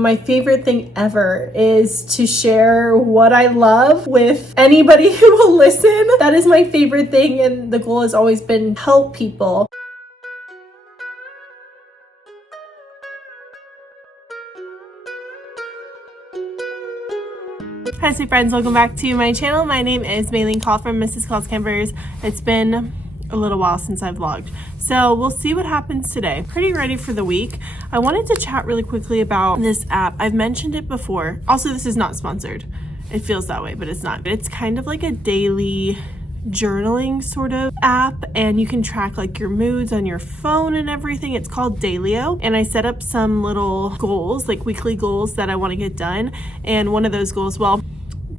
My favorite thing ever is to share what I love with anybody who will listen. That is my favorite thing, and the goal has always been help people. Hi, sweet friends, welcome back to my channel. My name is Maylene Call from Mrs. Call's Campers. It's been a little while since I've vlogged, so we'll see what happens today. Pretty ready for the week. I wanted to chat really quickly about this app. I've mentioned it before. Also, this is not sponsored. It feels that way, but it's not. It's kind of like a daily journaling sort of app, and you can track like your moods on your phone and everything. It's called Dailyo, and I set up some little goals, like weekly goals that I want to get done. And one of those goals, well,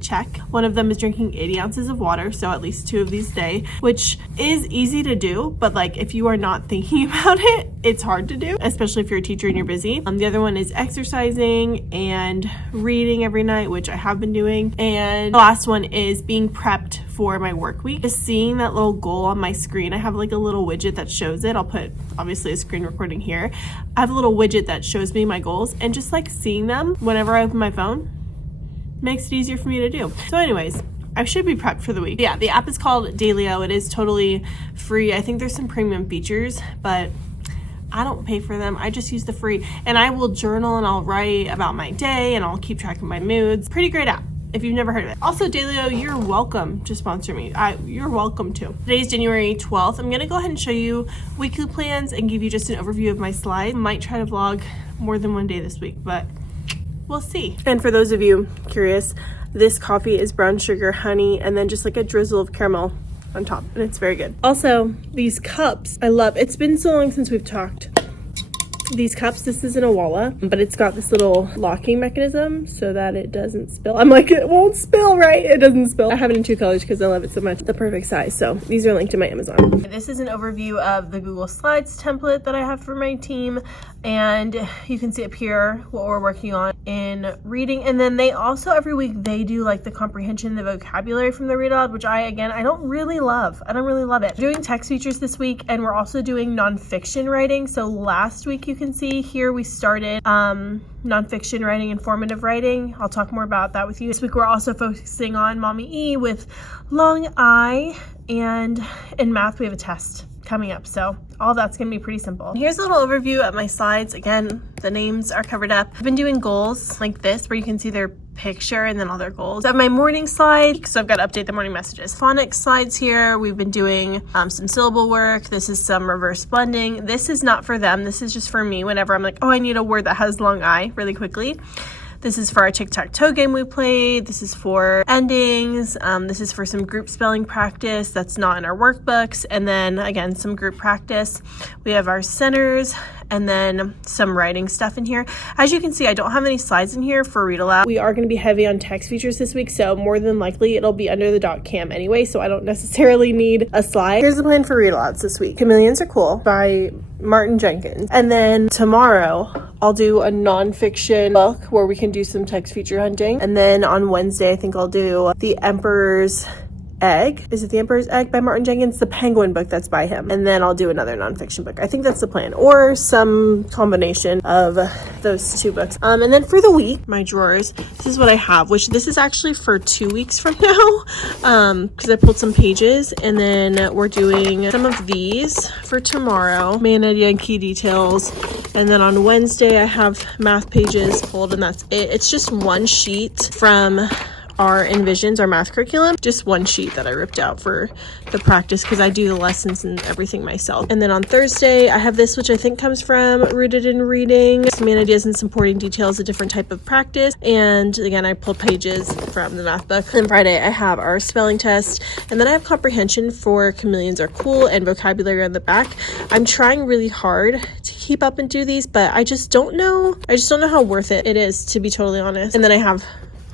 check. One of them is drinking 80 ounces of water, so at least 2 of these a day, which is easy to do, but like if you are not thinking about it, it's hard to do, especially if you're a teacher and you're busy. The other one is exercising and reading every night, which I have been doing. And the last one is being prepped for my work week. Just seeing that little goal on my screen, I have like a little widget that shows it. I'll put obviously a screen recording here. I have a little widget that shows me my goals, and just like seeing them whenever I open my phone makes it easier for me to do. So anyways, I should be prepped for the week. Yeah, the app is called Dailyo. It is totally free. I think there's some premium features, but I don't pay for them. I just use the free, and I will journal and I'll write about my day and I'll keep track of my moods. Pretty great app if you've never heard of it. Also, Dailyo, you're welcome to sponsor me. You're welcome to. Today's January 12th. I'm gonna go ahead and show you weekly plans and give you just an overview of my slides. Might try to vlog more than one day this week, but we'll see. And for those of you curious, this coffee is brown sugar, honey, and then just like a drizzle of caramel on top, and it's very good. Also, these cups, I love. It's been so long since we've talked. These cups, this isn't a Walla, but it's got this little locking mechanism so that it doesn't spill. I'm like, it won't spill, right? It doesn't spill. I have it in 2 colors because I love it so much. The perfect size. So these are linked to my Amazon. This is an overview of the Google Slides template that I have for my team. And you can see up here what we're working on in reading. And then they also, every week, they do like the comprehension, the vocabulary from the read aloud, which I don't really love. I don't really love it. We're doing text features this week, and we're also doing nonfiction writing. So last week, you can see here, we started nonfiction writing, informative writing. I'll talk more about that with you. This week, we're also focusing on Mommy E with long I, and in math, we have a test coming up. So all that's going to be pretty simple. Here's a little overview of my slides. Again, the names are covered up. I've been doing goals like this where you can see their picture and then all their goals. I have my morning slide, so I've got to update the morning messages. Phonics slides here. We've been doing some syllable work. This is some reverse blending. This is not for them. This is just for me whenever I'm like, oh, I need a word that has long I really quickly. This is for our tic-tac-toe game we played. This is for endings. This is for some group spelling practice that's not in our workbooks. And then again, some group practice. We have our centers and then some writing stuff in here. As you can see, I don't have any slides in here for read aloud. We are going to be heavy on text features this week, so more than likely it'll be under the doc cam anyway, so I don't necessarily need a slide. Here's the plan for read alouds this week. Chameleons Are Cool by Martin Jenkins. And then tomorrow I'll do a nonfiction book where we can do some text feature hunting. And then on Wednesday, I think I'll do The Emperor's Egg. Is it The Emperor's Egg by Martin Jenkins? The Penguin book that's by him. And then I'll do another nonfiction book. I think that's the plan, or some combination of those 2 books. And then for the week, my drawers, this is what I have, which this is actually for 2 weeks from now, because I pulled some pages. And then we're doing some of these for tomorrow, main idea and key details. And then on Wednesday, I have math pages pulled, and that's it. It's just 1 sheet from our Envisions, our math curriculum, just 1 sheet that I ripped out for the practice because I do the lessons and everything myself. And then on Thursday, I have this, which I think comes from Rooted in Reading, some main ideas and supporting details, a different type of practice. And again, I pulled pages from the math book. And Friday, I have our spelling test, and then I have comprehension for Chameleons Are Cool and vocabulary on the back. I'm trying really hard to keep up and do these, but I just don't know how worth it is, to be totally honest. And then I have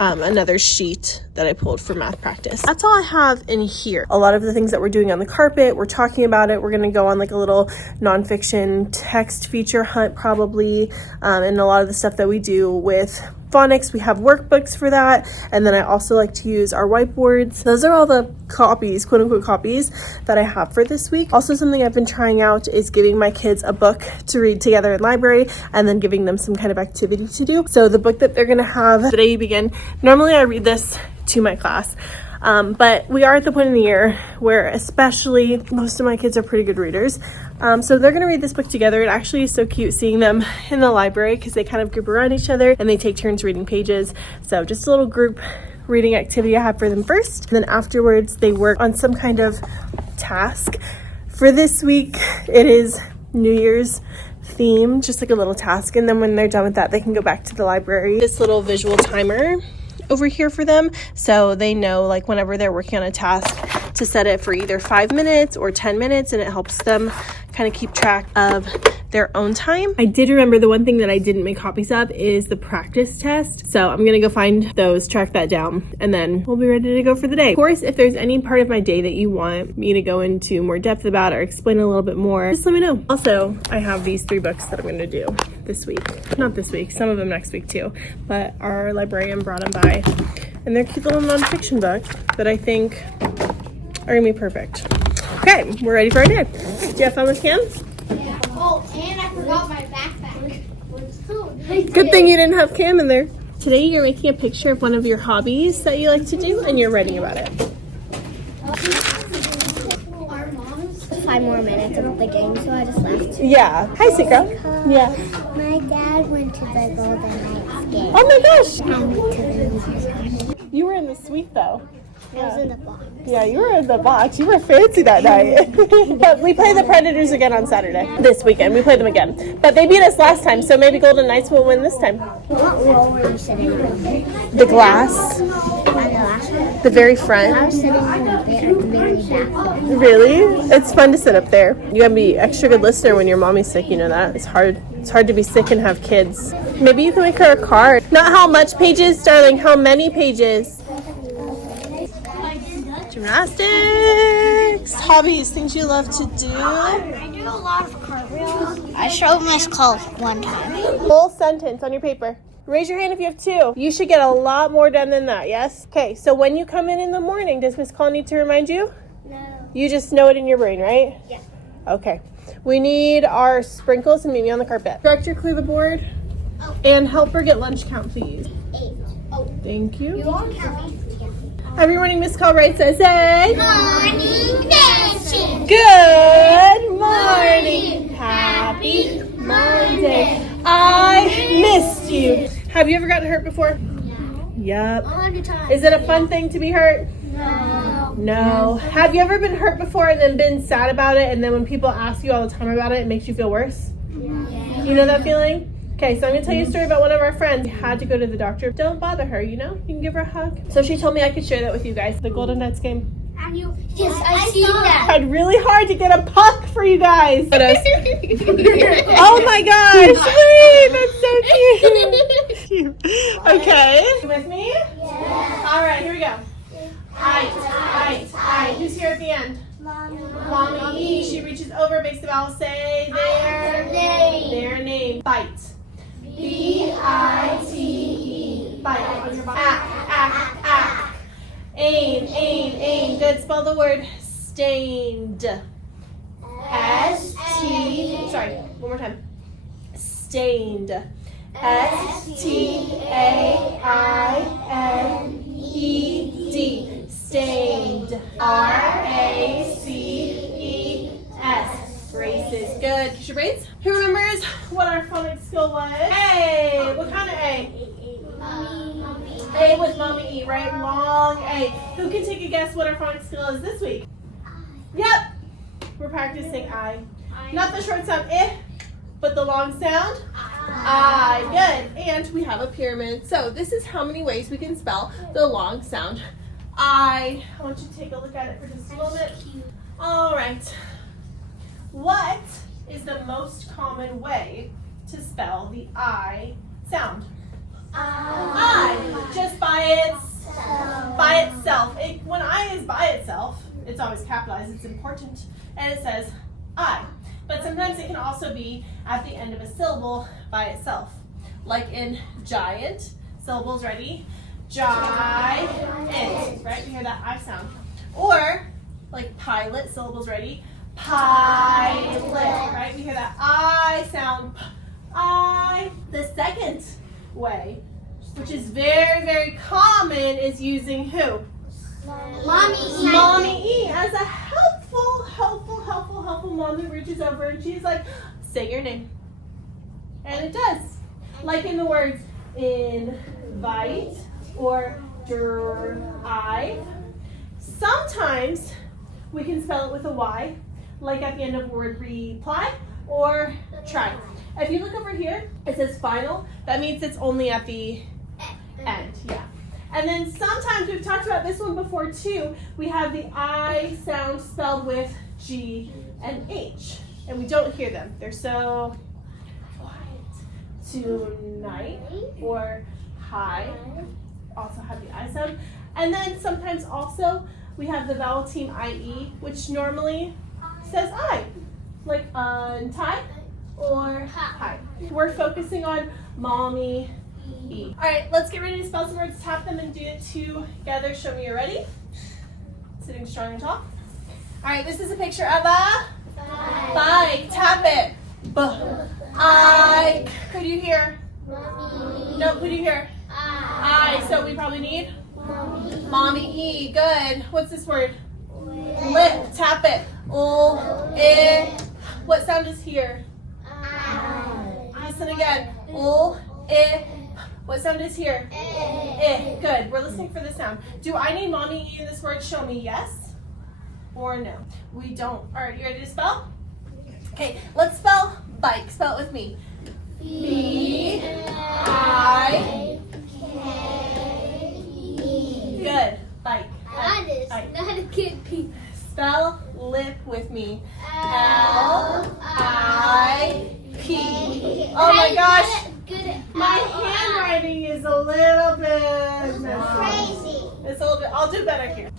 another sheet that I pulled for math practice. That's all I have in here. A lot of the things that we're doing on the carpet, we're talking about it. We're going to go on like a little nonfiction text feature hunt probably, and a lot of the stuff that we do with phonics. We have workbooks for that. And then I also like to use our whiteboards. Those are all the copies, quote unquote copies, that I have for this week. Also, something I've been trying out is giving my kids a book to read together in library and then giving them some kind of activity to do. So the book that they're gonna have, The Day You Begin, normally I read this to my class. But we are at the point in the year where especially most of my kids are pretty good readers. So they're going to read this book together. It actually is so cute seeing them in the library because they kind of group around each other and they take turns reading pages. So just a little group reading activity I have for them first. And then afterwards they work on some kind of task. For this week, it is New Year's theme, just like a little task. And then when they're done with that, they can go back to the library. This little visual timer over here for them, so they know like whenever they're working on a task to set it for either 5 minutes or 10 minutes, and it helps them kind of keep track of their own time. I did remember the one thing that I didn't make copies of is the practice test, so I'm gonna go find those, track that down, and then we'll be ready to go for the day. Of course, if there's any part of my day that you want me to go into more depth about or explain a little bit more, just let me know. Also, I have these 3 books that I'm gonna do this week. Not this week, some of them next week too, but our librarian brought them by, and they're cute little nonfiction books that I think are gonna be perfect. Okay, we're ready for our day. Do you have fun with Cam? Yeah. Oh, and I forgot my backpack. Good thing you didn't have Cam in there. Today you're making a picture of one of your hobbies that you like to do, and you're writing about it. Our moms. 5 more minutes of the game, so I just left. Yeah. Hi, Sika. Yeah. My dad went to the Golden Knights game. Oh my gosh. I went to the music. You were in the suite though. I was in the box. Yeah, you were in the box. You were fancy that night. But we play the Predators again on Saturday. This weekend. We play them again. But they beat us last time, so maybe Golden Knights will win this time. What row were you sitting on? The glass. On the last one? The very I front. was sitting on there at the very back. Really? It's fun to sit up there. You gotta be extra good listener when your mommy's sick, you know that? It's hard. It's hard to be sick and have kids. Maybe you can make her a card. Not how much pages, darling, how many pages? Gymnastics, hobbies, things you love to do. I do a lot of cartwheels. I showed Miss Cole one time. Full sentence on your paper. Raise your hand if you have 2. You should get a lot more done than that, yes? Okay, so when you come in the morning, does Miss Cole need to remind you? No. You just know it in your brain, right? Yeah. Okay. We need our sprinkles and Mimi on the carpet. Director, clear the board. Oh. And help her get lunch count, please. 8. Oh. Thank you. You won't count me. Every morning, Miss Cole writes us a Morning dancing. good morning. Happy Monday. I missed you. Have you ever gotten hurt before? No. Yep. 100 times. Is it a fun thing to be hurt? No. No. Have you ever been hurt before and then been sad about it, and then when people ask you all the time about it, it makes you feel worse? Yeah. You know that feeling? Okay, so I'm gonna tell you a story about one of our friends who had to go to the doctor. Don't bother her, you know? You can give her a hug. So she told me I could share that with you guys. The Golden Knights game. And you? Yes, I see that. Tried really hard to get a puck for you guys. Oh my gosh, wait, that's so cute. Okay, you with me? Yeah. All right, here we go. I. Who's here at the end? Mommy E. She reaches over, makes the vowel say their name. Bite. B-I-T-E. Bite. On your bite. Ack. Aim. Good. Spell the word stained. S-T. Sorry, one more time. Stained. S-T-A-I-N-E-D. Stained. R-A-C-E-S. Braces. Good. Kiss your braids. Who remembers what our phonics skill was? A. What kind of A? A with Mommy E, right? Long A. Who can take a guess what our phonics skill is this week? Yep. We're practicing I. Not the short sound I, but the long sound I. Good. And we have a pyramid. So this is how many ways we can spell the long sound I. I want you to take a look at it for just a little bit. All right. What is the most common way to spell the I sound? I. Just by itself. When I is by itself, it's always capitalized. It's important. And it says I. But sometimes it can also be at the end of a syllable by itself. Like in giant, syllables, ready? Giant, right? You hear that I sound. Or like pilot, syllables, ready? Pilot, right? You hear that I sound. I. The second way, which is very, very common, is using who? Mommy E as a helpful mom who reaches over and she's like, say your name. And it does. Like in the words invite or drive. Sometimes we can spell it with a Y, like at the end of word reply or try. If you look over here, it says final. That means it's only at the end. Yeah. And then sometimes, we've talked about this one before too, we have the I sound spelled with G and H. And we don't hear them. They're so quiet. Tonight or hi also have the I sound. And then sometimes also we have the vowel team IE, which normally says I, like untie or hi. We're focusing on mommy E. All right, let's get ready to spell some words. Tap them and do it together. Show me you're ready. Sitting strong and tall. All right, this is a picture of a bike. Tap it. I. Who do you hear? No, who do you hear? I. So we probably need mommy E. Good. What's this word? Lip. Tap it. What sound is here? Listen again. What sound is here? Good. We're listening for the sound. Do I need mommy E in this word? Show me yes or no. We don't. All right, you ready to spell? Okay, let's spell bike. Spell it with me. B-I-K-E. Good. Bike. That is not a good P. Spell lip with me. L-I-P. Oh my gosh. My handwriting is a little bit Crazy. It's a little bit. I'll do better here.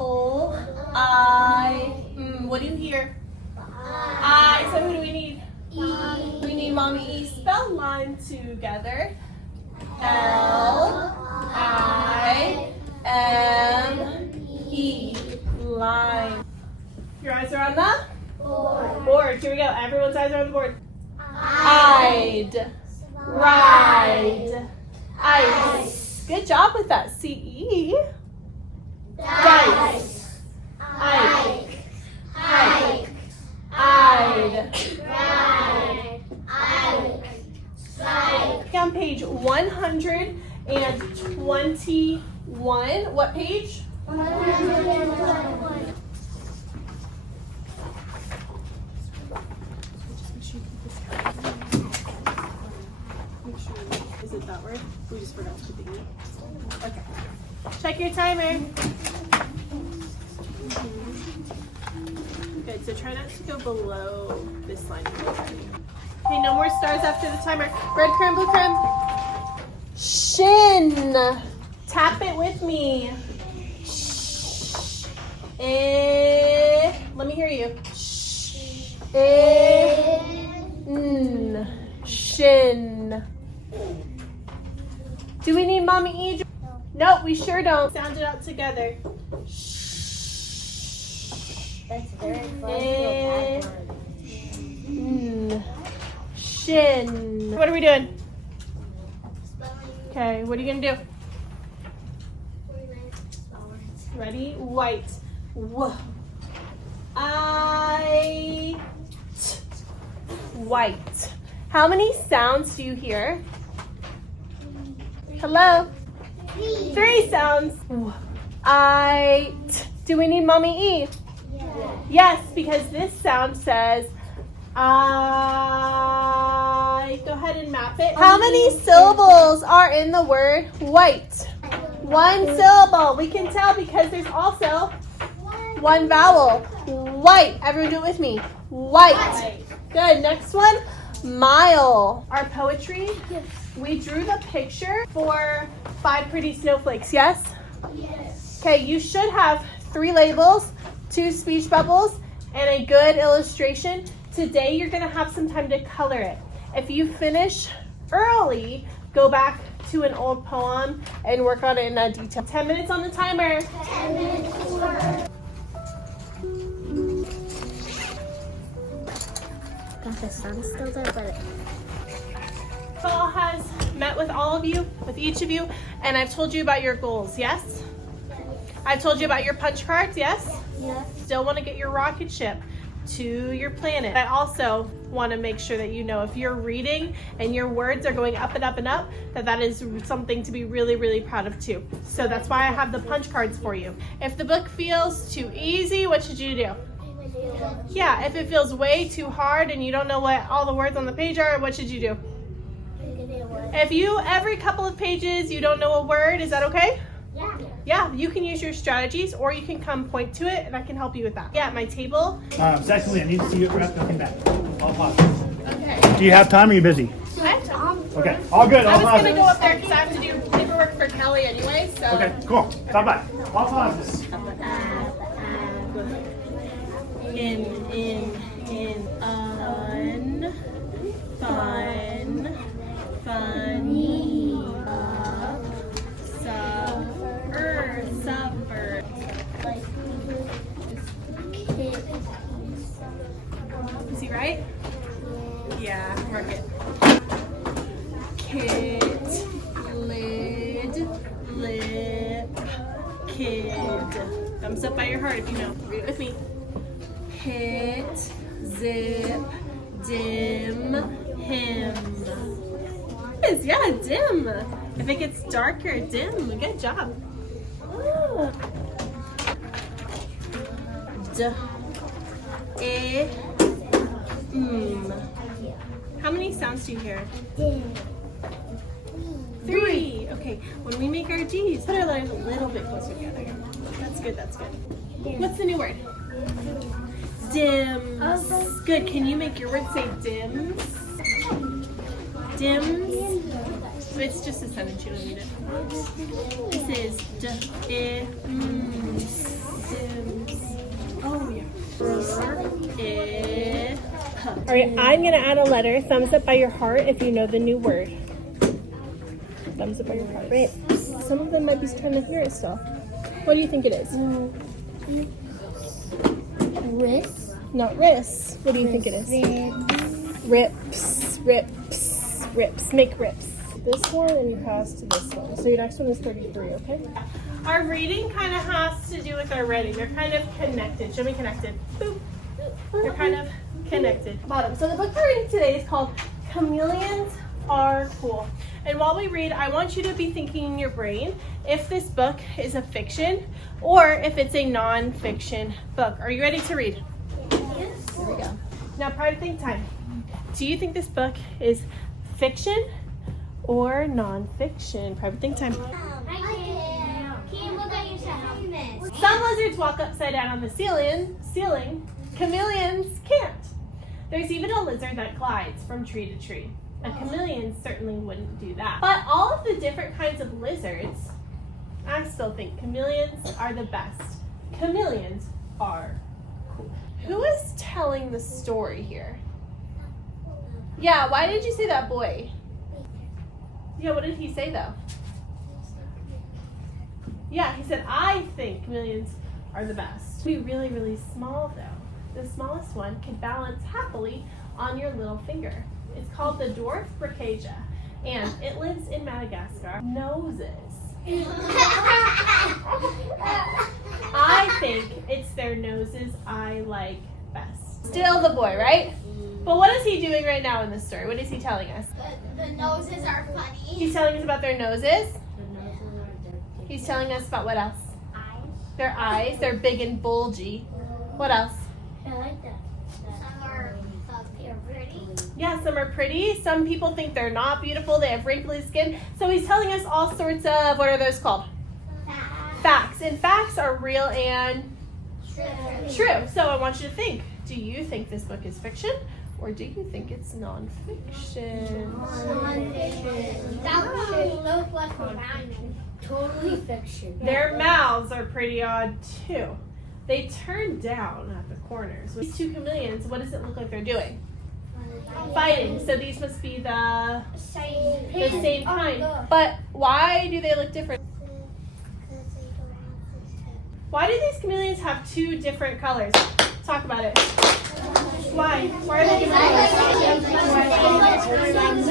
What do you hear? I. So who do we need? We need mommy E. Spell line together. L-I-M-E. Line. Your eyes are on the board. Here we go. Everyone's eyes are on the board. I'd. Ride. Ice. Good job with that. C-E. Dice. Ike. Hike. I'd. Ride. Ike. Psych. On page 121. What page? 121. Is it that word? We just forgot to put the E. Okay. Check your timer. Good, so try not to go below this line. Okay, no more stars after the timer. Red crumb, blue crumb. Shin. Tap it with me. Let me hear you. Shin. Do we need mommy E? Nope, we sure don't. Sound it out together. That's very close. Shin. What are we doing? Okay, what are you gonna do? Ready? White. White. How many sounds do you hear? Hello? 3 sounds. Do we need mommy E? Yes, because this sound says I. Go ahead and map it. How many syllables are in the word white? 1 syllable. We can tell because there's also 1 vowel. White. Everyone do it with me. White. Good. Next one. Mile. Our poetry. We drew the picture for 5 pretty snowflakes. Yes? Yes. Okay, you should have 3 labels, 2 speech bubbles, and a good illustration. Today you're going to have some time to color it. If you finish early, go back to an old poem and work on it in detail. 10 minutes on the timer. 10 minutes. Got the sun still there, but Fall has met with all of you, with each of you, and I've told you about your goals, yes? I've told you about your punch cards, yes? yes. Still want to get your rocket ship to your planet. I also want to make sure that you know if you're reading and your words are going up and up and up, that is something to be really, really proud of too. So that's why I have the punch cards for you. If the book feels too easy, what should you do? Yeah, if it feels way too hard and you don't know what all the words on the page are, what should you do? If you, every couple of pages, you don't know a word, is that okay? Yeah. Yeah, you can use your strategies or you can come point to it and I can help you with that. Yeah, at my table. Secondly, I need to see you wrap nothing back. All pause. Okay. Do you have time or are you busy? I have time. Okay, all good. I All was pause. going to go up there because I have to do paperwork for Kelly anyway, so. Okay, cool. Stop by. All pauses. In, un, fun, funny, up, supper, supper. Is he right? Yeah, mark it. Kit, lid, lip, kid. Thumbs up by your heart if you know. Read it with me. Hit, zip, dim, him. Yeah, dim. If it gets darker, dim. Good job. D, e, How many sounds do you hear? 3. Okay, when we make our G's, put our letters a little bit closer together. That's good, that's good. What's the new word? Dims. Good. Can you make your word say dims? Dims. It's just a sentence. You don't need it. This is dims. Oh yeah. All right. I'm gonna add a letter. Thumbs up by your heart if you know the new word. Thumbs up by your heart. Right. Some of them might be trying to hear it still. What do you think it is? Wrist. Not wrists. What do you think it is? Rips, rips, rips. Make rips. This one and you pass to this one. So your next one is 33, okay? Our reading kind of has to do with our writing. They're kind of connected. Show me connected. Boop. They're kind of connected. Bottom. So the book we're reading today is called Chameleons Are Cool. And while we read, I want you to be thinking in your brain if this book is a fiction or if it's a non-fiction book. Are you ready to read? Yes. Here we go. Now, private think time. Do you think this book is fiction or non-fiction? Private think time. Some lizards walk upside down on the ceiling. Chameleons can't. There's even a lizard that glides from tree to tree. A chameleon certainly wouldn't do that. But all of the different kinds of lizards, I still think chameleons are the best. Chameleons are cool. Who is telling the story here? Yeah, why did you say that, boy? Yeah, what did he say though? Yeah, he said, I think chameleons are the best. Be really, really small though. The smallest one can balance happily on your little finger. It's called the dwarf bricasia, and it lives in Madagascar. Noses. I think it's their noses I like best. Still the boy, right? But what is he doing right now in this story? What is he telling us? The noses are funny. He's telling us about their noses. He's telling us about what else? Eyes. Their eyes. They're big and bulgy. What else? I like that. Some are pretty. Yeah, some are pretty. Some people think they're not beautiful. They have wrinkly skin. So he's telling us all sorts of, what are those called? Facts. And facts are real and true. So I want you to think. Do you think this book is fiction? Or do you think it's non-fiction? Totally fiction. Their mouths are pretty odd too. They turn down at the corners. These two chameleons, what does it look like they're doing? Fighting. So these must be the same kind. But why do they look different? Why do these chameleons have two different colors? Talk about it. Why? Why are they different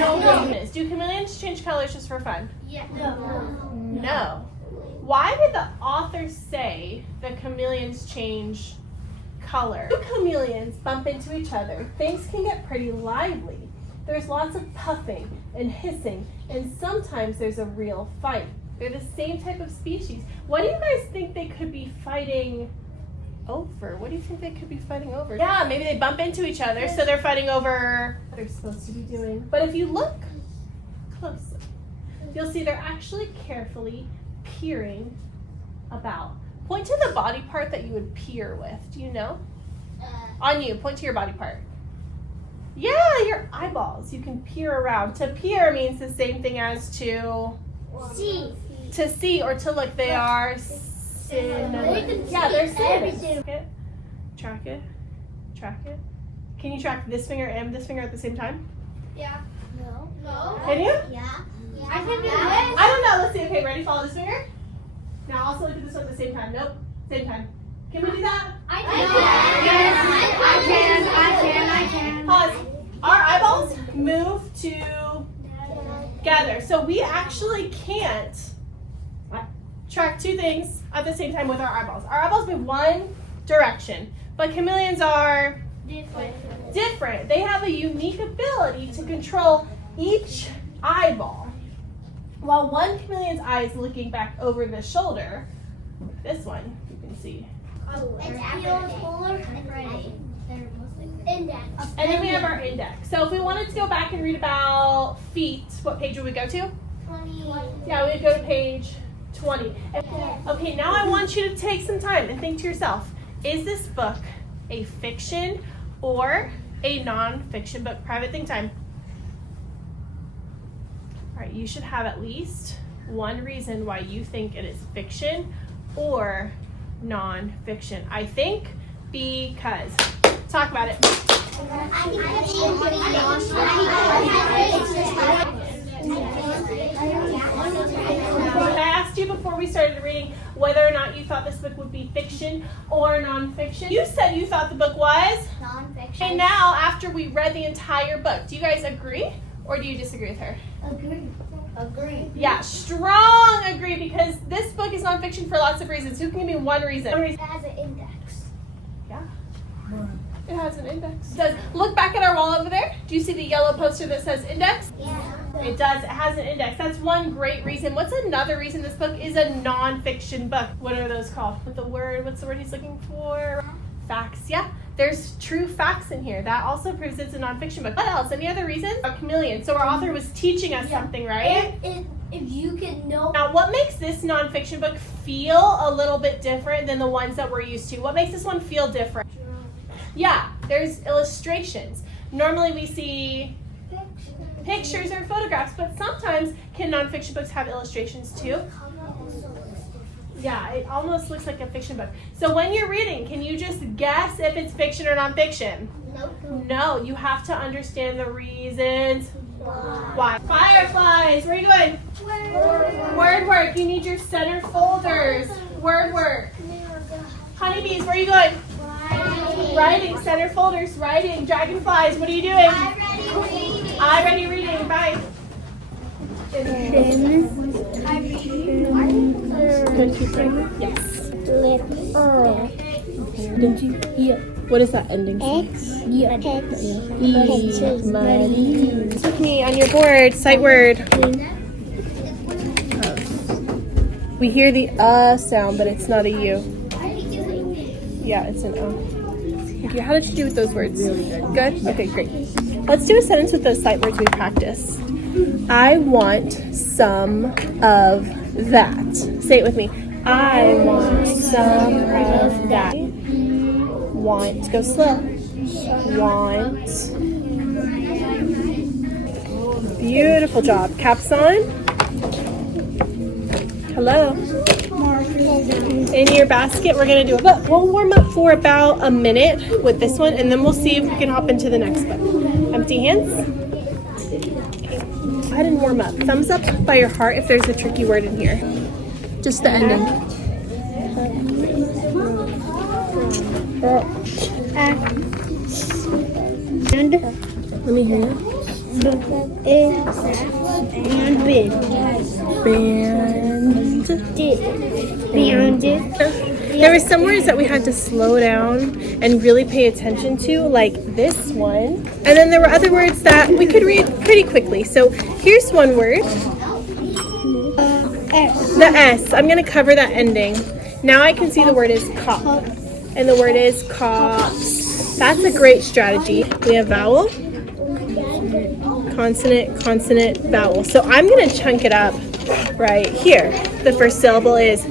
colors? Do chameleons change colors just for fun? Yeah. No. Why did the author say the chameleons change color? Two chameleons bump into each other. Things can get pretty lively. There's lots of puffing and hissing, and sometimes there's a real fight. They're the same type of species. What do you guys think they could be fighting over? What do you think they could be fighting over? Yeah, maybe they bump into each other, so they're fighting over what they're supposed to be doing. But if you look closely, you'll see they're actually carefully peering about. Point to the body part that you would peer with. Do you know? On you, point to your body part. Yeah, your eyeballs. You can peer around. To peer means the same thing as to See. To see or to look. They are synonyms. Yeah, they're synonyms. Track it. Track it. Can you track this finger and this finger at the same time? Yeah. No. Can you? Yeah. I can do this. I don't know. Let's see. Okay, ready? Follow this finger. Now also look at this one at the same time. Nope. Same time. Can we do that? I can. Pause. Our eyeballs move together. So we actually can't track two things at the same time with our eyeballs. Our eyeballs move one direction, but chameleons are different. They have a unique ability to control each eyeball. While one chameleon's eye is looking back over the shoulder, this one, you can see. Index. And then we have our index. So if we wanted to go back and read about feet, what page would we go to? 20. Yeah, we would go to page 20. Okay, now I want you to take some time and think to yourself, is this book a fiction or a non-fiction book? Private think time. All right, you should have at least one reason why you think it is fiction or non-fiction. I think because. Talk about it. I asked you before we started reading whether or not you thought this book would be fiction or non-fiction. You said you thought the book was? Non-fiction. And now, after we read the entire book, do you guys agree or do you disagree with her? Agree. Yeah, strong agree, because this book is non-fiction for lots of reasons. Who can give me one reason? It has an index. Yeah. It has an index. It does. Look back at our wall over there. Do you see the yellow poster that says index? Yeah. It does. It has an index. That's one great reason. What's another reason this book is a non-fiction book? What are those called? What's the word he's looking for? Facts. Yeah. There's true facts in here. That also proves it's a non-fiction book. What else? Any other reasons? A chameleon. So our author was teaching us something, right? And if you can know. Now, what makes this non-fiction book feel a little bit different than the ones that we're used to? What makes this one feel different? Yeah, there's illustrations. Normally we see pictures or photographs, but sometimes can non-fiction books have illustrations too? Yeah, it almost looks like a fiction book. So when you're reading, can you just guess if it's fiction or non-fiction? Nope. No, you have to understand the reasons why. Fireflies, where are you going? Word work. You need your center folders. Word work. Honeybees, where are you going? Writing, center folders, writing. Dragonflies, what are you doing? I ready reading. Bye. Yes. What is that ending? X. With me on your board, sight word. We hear the sound, but it's not a U. Yeah, it's an O. Okay, how did you do with those words? Good? Okay, great. Let's do a sentence with those sight words we practiced. I want some of that. Say it with me. I want some of that. Want. Go slow. Want. Beautiful job. Caps on. Hello. In your basket, we're going to do we'll warm up for about a minute with this one, and then we'll see if we can hop into the next book. I'm empty hands. Go ahead and warm up. Thumbs up by your heart if there's a tricky word in here. Just the ending. Let me hear you. Band. There were some words that we had to slow down and really pay attention to, like this one. And then there were other words that we could read pretty quickly. So here's one word. The S. I'm going to cover that ending. Now I can see the word is cop. And the word is cops. That's a great strategy. We have vowel, consonant, consonant, vowel. So I'm going to chunk it up right here. The first syllable is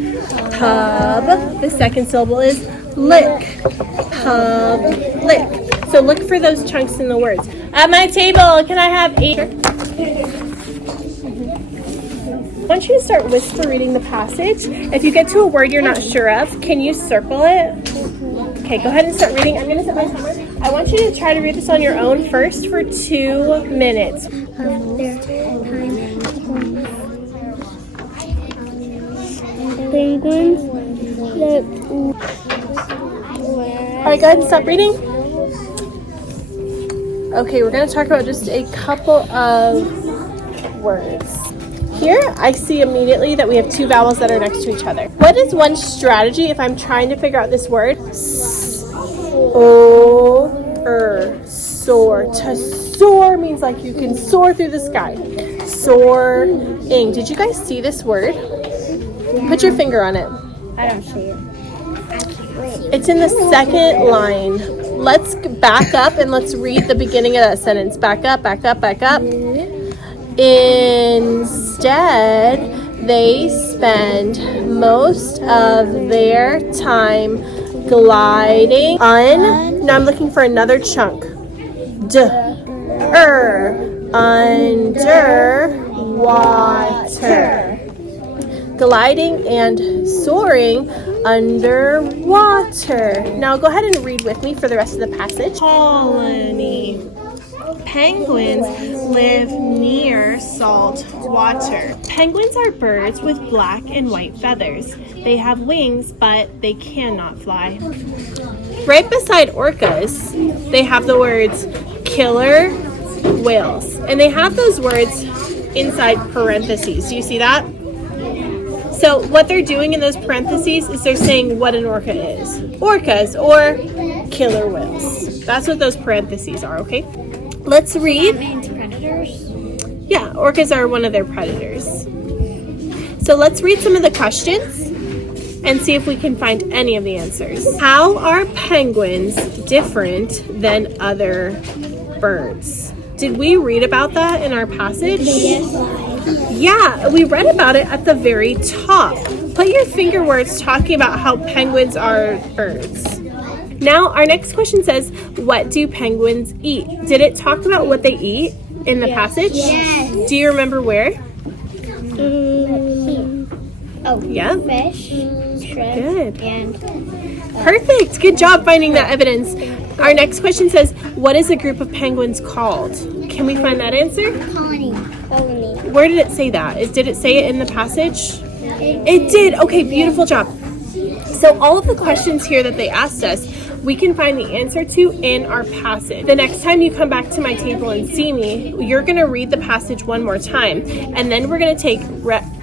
pub. The second syllable is lick. Pub, lick. So look for those chunks in the words. At my table, can I have 8? I want you to start whisper reading the passage. If you get to a word you're not sure of, can you circle it? Okay, go ahead and start reading. I'm going to set my timer. I want you to try to read this on your own first for 2 minutes. Penguins. Alright, go ahead and stop reading. Okay, we're going to talk about just a couple of words. Here, I see immediately that we have 2 vowels that are next to each other. What is one strategy if I'm trying to figure out this word? Soar. To soar means like you can soar through the sky. Soaring. Did you guys see this word? Put your finger on it. I don't see it. It's in the second line. Let's back up and let's read the beginning of that sentence. Back up, back up, back up. Instead, they spend most of their time gliding now I'm looking for another chunk. Underwater. Gliding and soaring underwater. Now go ahead and read with me for the rest of the passage. Colony. Penguins live near salt water. Penguins are birds with black and white feathers. They have wings, but they cannot fly. Right beside orcas, they have the words killer whales. And they have those words inside parentheses. Do you see that? So what they're doing in those parentheses is they're saying what an orca is. Orcas or killer whales. That's what those parentheses are, okay? Let's read. That means predators? Yeah, orcas are one of their predators. So let's read some of the questions and see if we can find any of the answers. How are penguins different than other birds? Did we read about that in our passage? Yes. Yeah, we read about it at the very top. Put your finger where it's talking about how penguins are birds. Now, our next question says, what do penguins eat? Did it talk about what they eat in the passage? Yes. Do you remember where? Yeah. Fish, shrimp, Good. and Perfect. Good job finding that evidence. Our next question says, what is a group of penguins called? Can we find that answer? colony. Where did it say that? Did it say it in the passage? It did. Okay, beautiful job. So all of the questions here that they asked us, we can find the answer to in our passage. The next time you come back to my table and see me, you're going to read the passage one more time. And then we're going to take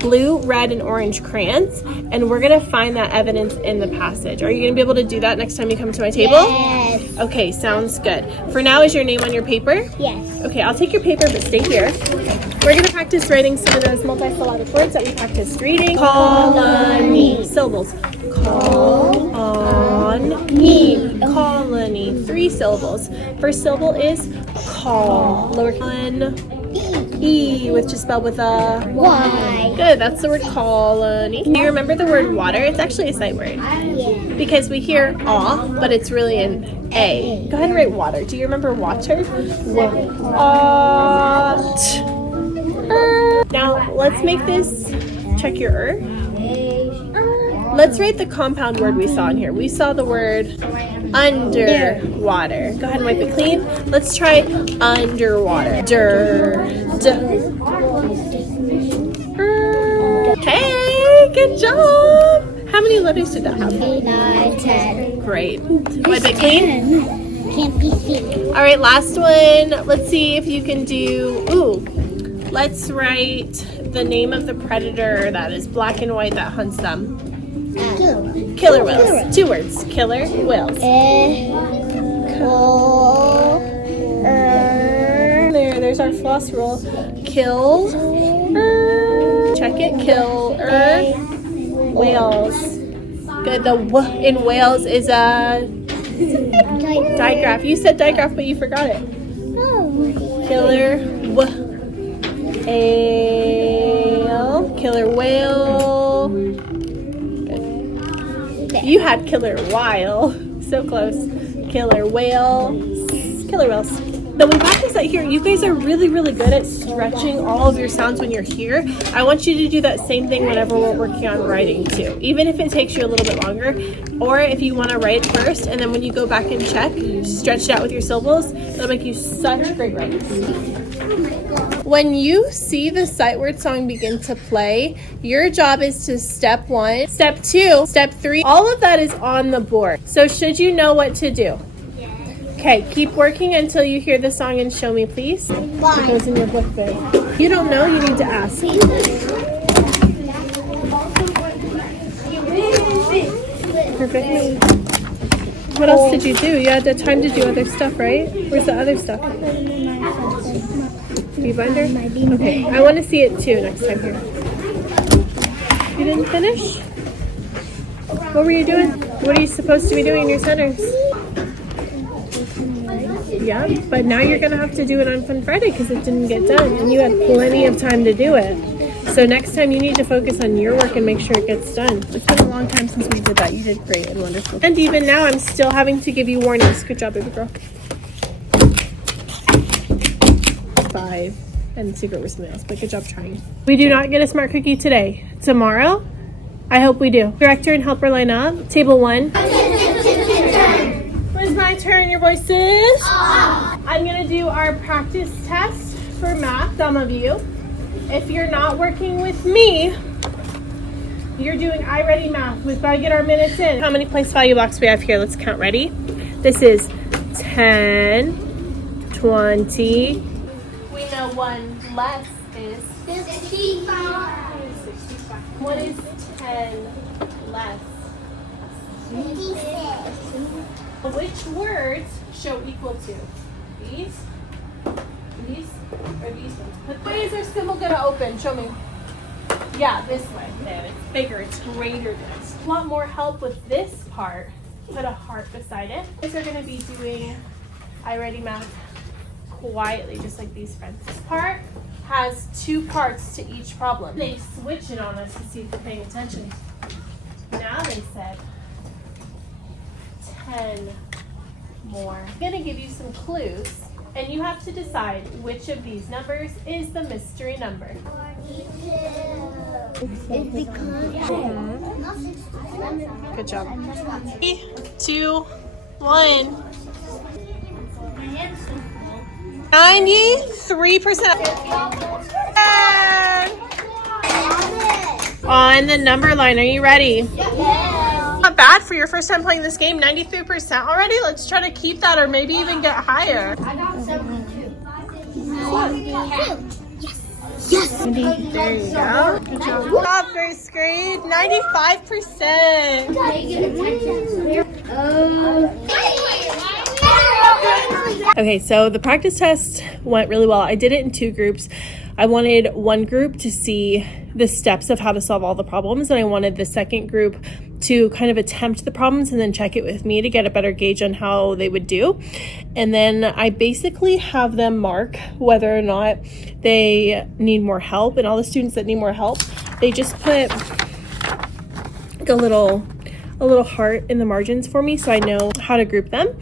blue, red, and orange crayons, and we're going to find that evidence in the passage. Are you going to be able to do that next time you come to my table? Yes. Okay, sounds good. For now, is your name on your paper? Yes. Okay, I'll take your paper, but stay here. We're going to practice writing some of those multisyllabic words that we practiced reading. Colony. Syllables. Colony. Colony. 3 syllables. First syllable is call. Lower E, which is spelled with a Y. Good, that's the word colony. Do you remember the word water? It's actually a sight word. Yeah. Because we hear aw, but it's really an A. Go ahead and write water. Do you remember water? Now, let's make this check your Let's write the compound word we saw in here. We saw the word underwater. Go ahead and wipe it clean. Let's try underwater. Hey, good job. How many letters did that have? 9, 10. Great. Wipe it clean. Can't be seen. All right, last one. Let's see if you can do, let's write the name of the predator that is black and white that hunts them. Killer whales. 2 words. Killer whales. There's our floss roll. Kill. Check it. Kill. Whales. Good. The w in whales is a digraph. You said digraph, but you forgot it. Killer whale. Killer whale. Good. You had killer whale. So close. Killer whale. Killer whales. Then we practice that here. You guys are really, really good at stretching all of your sounds when you're here. I want you to do that same thing whenever we're working on writing too. Even if it takes you a little bit longer, or if you want to write first and then when you go back and check, stretch it out with your syllables. It'll make you such great writers. When you see the sight word song begin to play, your job is to step 1, step 2, step 3. All of that is on the board. So should you know what to do? Okay, keep working until you hear the song and show me, please. It goes in your book bag. You don't know, you need to ask. Perfect. What else did you do? You had the time to do other stuff, right? Where's the other stuff? Bee binder? Okay, I want to see it too next time here. You didn't finish? What were you doing? What are you supposed to be doing in your centers? Yeah, but now you're going to have to do it on Fun Friday because it didn't get done and you had plenty of time to do it. So next time you need to focus on your work and make sure it gets done. It's been a long time since we did that. You did great and wonderful. And even now I'm still having to give you warnings. Good job, baby girl. 5 and secret was something else, but good job trying. We do not get a smart cookie today. Tomorrow, I hope we do. Director and helper line up. Table 1. When's my turn? Your voices? I'm going to do our practice test for math, some of you. If you're not working with me, you're doing iReady math. We've got to get our minutes in. How many place value blocks we have here? Let's count. Ready? This is 10, 20. We know 1 less is 65. What is 10 less? 56. Which words show equal to? These, or these ones? Which way is our symbol going to open? Show me. Yeah, this way. There, it's bigger. It's greater than this. Want more help with this part? Put a heart beside it. You guys are going to be doing iReady math quietly, just like these friends. This part has 2 parts to each problem. They switch it on us to see if we're paying attention. Now they said 10 more. I'm going to give you some clues, and you have to decide which of these numbers is the mystery number. 42. Good job. 3, 2, 1. 93%. On the number line, are you ready? Not bad for your first time playing this game. 93% already. Let's try to keep that, or maybe even get higher. I got 72. Yes. There you go. Good job, first grade. 95%. Okay, so the practice test went really well. I did it in 2 groups. I wanted one group to see the steps of how to solve all the problems, and I wanted the second group to kind of attempt the problems and then check it with me to get a better gauge on how they would do. And then I basically have them mark whether or not they need more help, and all the students that need more help, they just put like a little heart in the margins for me so I know how to group them.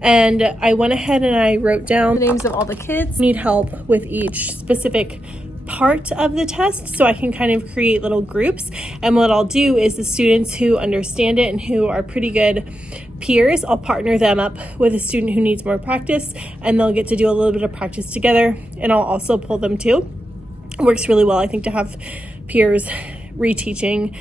And I went ahead and I wrote down the names of all the kids who need help with each specific part of the test, so I can kind of create little groups. And what I'll do is the students who understand it and who are pretty good peers, I'll partner them up with a student who needs more practice, and they'll get to do a little bit of practice together, and I'll also pull them too. It works really well, I think, to have peers reteaching,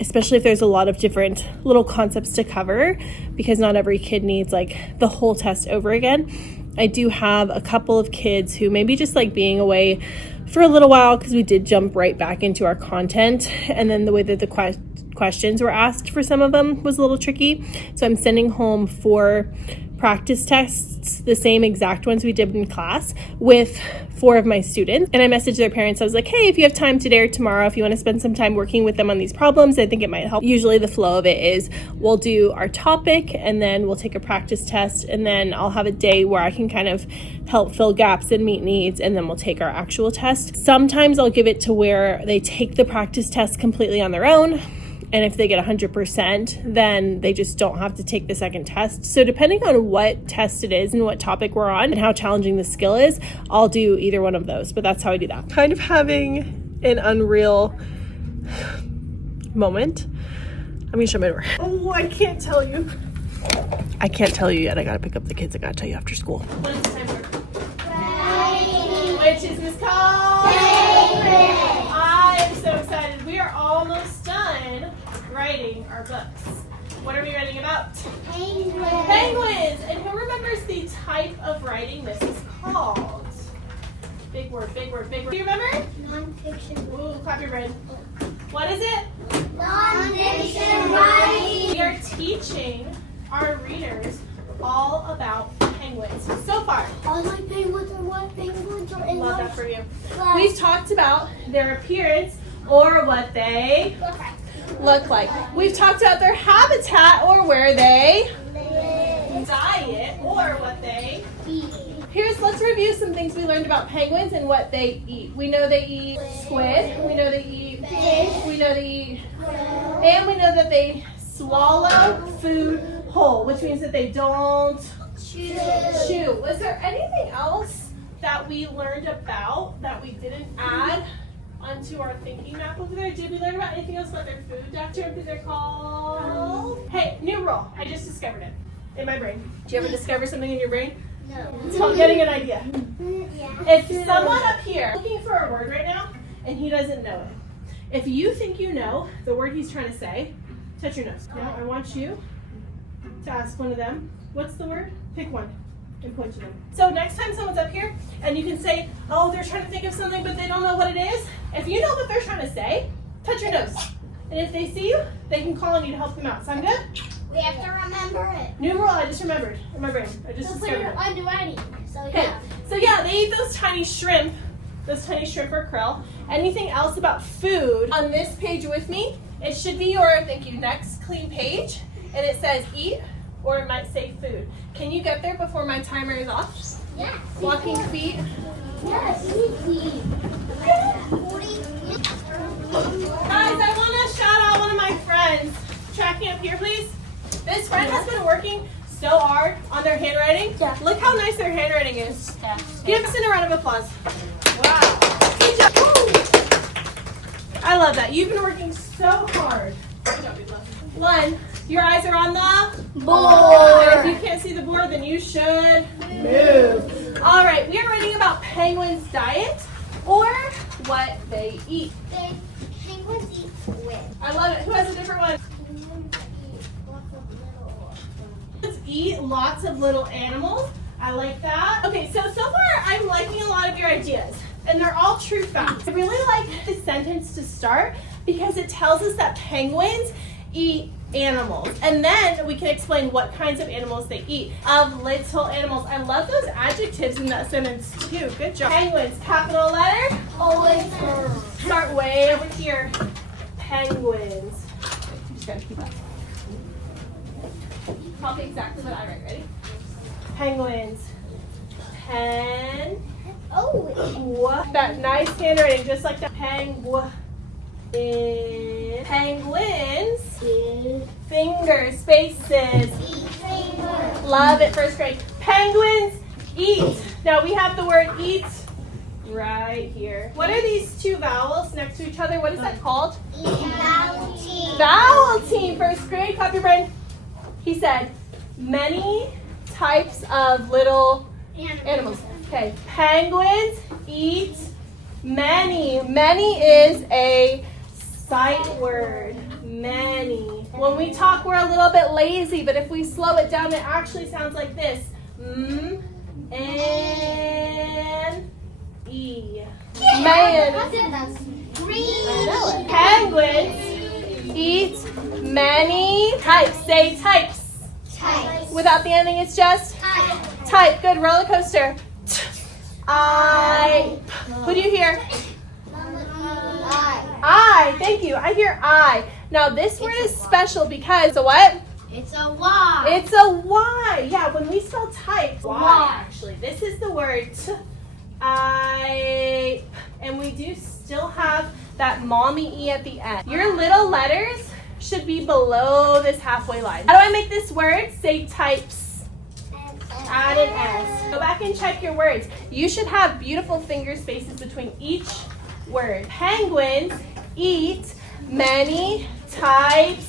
especially if there's a lot of different little concepts to cover, because not every kid needs like the whole test over again. I do have a couple of kids who maybe just like being away for a little while, because we did jump right back into our content, and then the way that the questions were asked for some of them was a little tricky. So I'm sending home 4 practice tests, the same exact ones we did in class, with 4 of my students. And I messaged their parents. I was like, hey, if you have time today or tomorrow, if you want to spend some time working with them on these problems, I think it might help. Usually the flow of it is we'll do our topic, and then we'll take a practice test, and then I'll have a day where I can kind of help fill gaps and meet needs, and then we'll take our actual test. Sometimes I'll give it to where they take the practice test completely on their own, and if they get 100%, then they just don't have to take the second test. So depending on what test it is and what topic we're on and how challenging the skill is, I'll do either one of those, but that's how I do that. Kind of having an unreal moment. I'm gonna show my door. Oh, I can't tell you. I can't tell you yet. I gotta pick up the kids. I gotta tell you after school. What is the time for? Which is Miss Cole? I am so excited. We are almost done writing our books. What are we writing about? Penguins. Penguins. And who remembers the type of writing this is called? Big word, big word, big word. Do you remember? Nonfiction. Ooh, clap your brain. What is it? Nonfiction writing. We are teaching our readers all about penguins so far. All my penguins are what? Penguins are in Love my that for you. class. We've talked about their appearance or what they look like. We've talked about their habitat or where they diet or what they eat. Let's review some things we learned about penguins and what they eat. We know they eat squid. We know they eat fish. We know they eat, and we know that they swallow food whole, which means that they don't chew. Was there anything else that we learned about that we didn't add onto our thinking map over there? Did we learn about anything else about their food, Doctor? What they're called? Hey, new rule. I just discovered it in my brain. Do you ever discover something in your brain? No. It's called getting an idea. Yeah. If someone up here is looking for a word right now and he doesn't know it, if you think you know the word he's trying to say, touch your nose. Now I want you to ask one of them, what's the word? Pick one and point to them. So next time someone's up here and you can say, oh, they're trying to think of something but they don't know what it is. If you know what they're trying to say, touch your nose. And if they see you, they can call on you to help them out. Sound good? We have to remember it. New rule I just remembered in my brain. I just So put discovered it it. under writing. So Okay, yeah. so yeah, they eat those tiny shrimp or krill. Anything else about food on this page with me? It should be your, thank you, next clean page. And it says eat, or it might say food. Can you get there before my timer is off? Yes. Walking feet. Yes. Easy. Guys, I want to shout out one of my friends. Tracking up here, please. This friend has been working so hard on their handwriting. Yeah. Look how nice their handwriting is. Give us a round of applause. Wow. Good job. Woo. I love that. You've been working so hard. Good job, big love. One, your eyes are on the board. If you can't see the board, then you should move. All right, we are writing about penguins' diet or what they eat. Penguins eat squid. I love it. Who has a different one? Penguins Eat eat lots of little lots of little animals. I like that. Okay, so far I'm liking a lot of your ideas, and they're all true facts. I really like the sentence to start because it tells us that penguins eat animals, and then we can explain what kinds of animals they eat. Of little animals. I love those adjectives in that sentence too. Good job. Penguins, capital letter. always Start way over here. Penguins. You just gotta keep up. Copy exactly what I write. Ready? Penguins. Pen. Oh. That nice handwriting, just like that. Penguin. Penguins. Fingers. Spaces. Love it. First grade. Penguins eat. Now we have the word eat Right here. What are these two vowels next to each other? What is that called? Vowel team. Vowel team, first grade. Clap your brain. He said, many types of little animals. Okay, penguins eat many. Many is a sight word. Many. When we talk, we're a little bit lazy, but if we slow it down, it actually sounds like this. M, N, E. Man. I know it. Penguins eat many types. Say types. Without the ending, it's just type. Good. Roller coaster. I. Who do you hear? I. Thank you. I hear I. Now this word is special because a what? It's a Y. It's a Y. Yeah, when we spell type, Y actually. This is the word I. And we do still have that mommy E at the end. Your little letters should be below this halfway line. How do I make this word? Say types. Add an S. Go back and check your words. You should have beautiful finger spaces between each word. Penguins eat many types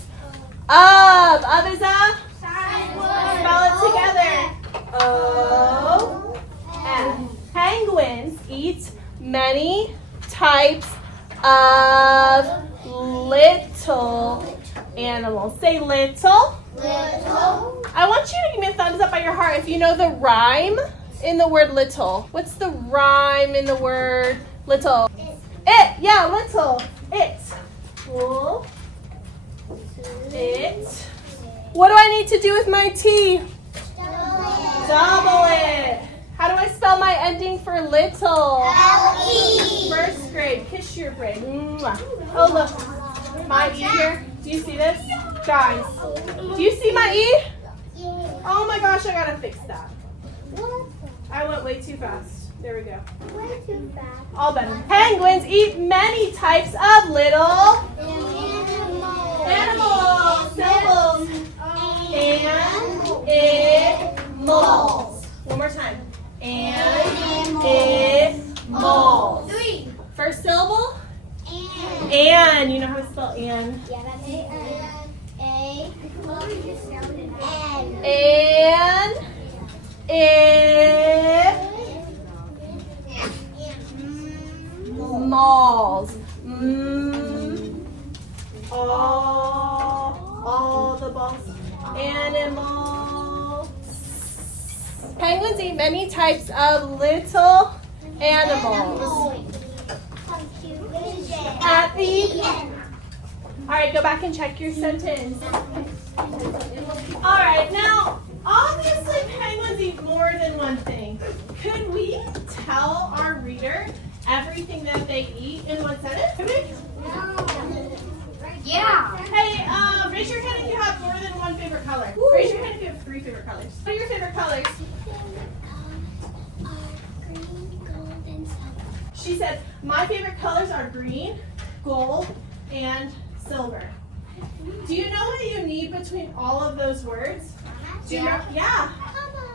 of. Of is a? Spell it together. O-F. Penguins eat many types of little animals. Say little. Little. I want you to give me a thumbs up by your heart if you know the rhyme in the word little. What's the rhyme in the word little? It. Yeah, little. It. Full. It. What do I need to do with my T? Double it. How do I spell my ending for little? L-E. First grade. Kiss your brain. Mwah. Oh, look. My E here. Do you see this? Guys, do you see my E? Oh my gosh, I gotta fix that. I went way too fast. There we go. Way too fast. All better. Penguins eat many types of little animals. Syllables. Animals. One more time. Animals. First syllable. And. You know how to spell and. And. Malls. All the balls. Animals. Penguins eat many types of little animals. At the end. All right, go back and check your sentence. All right, now, obviously penguins eat more than one thing. Could we tell our reader everything that they eat in one sentence? Could we? Yeah. Hey, raise your hand if you have more than one favorite color. Raise your hand if you have 3 favorite colors. What are your favorite colors? Green, gold, and silver. She said, my favorite colors are green, gold, and silver. Do you know what you need between all of those words? Do you know? Yeah.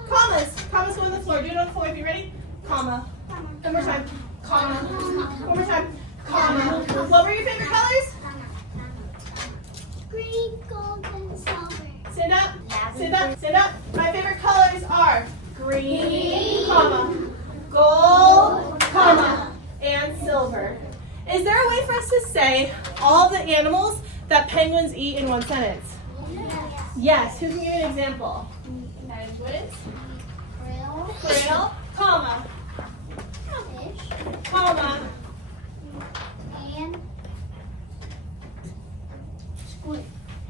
Commas. Commas go on the floor. Do it on the floor. If you're ready. Comma. One more time. Comma. One more time. Comma. What were your favorite colors? Green, gold, and silver. Stand up. Stand up. Stand up. My favorite colors are green, comma, gold, comma, and silver. Is there a way for us to say all the animals that penguins eat in one sentence? Yes. Who can give an example? Penguins. Krill, comma, comma, And squid.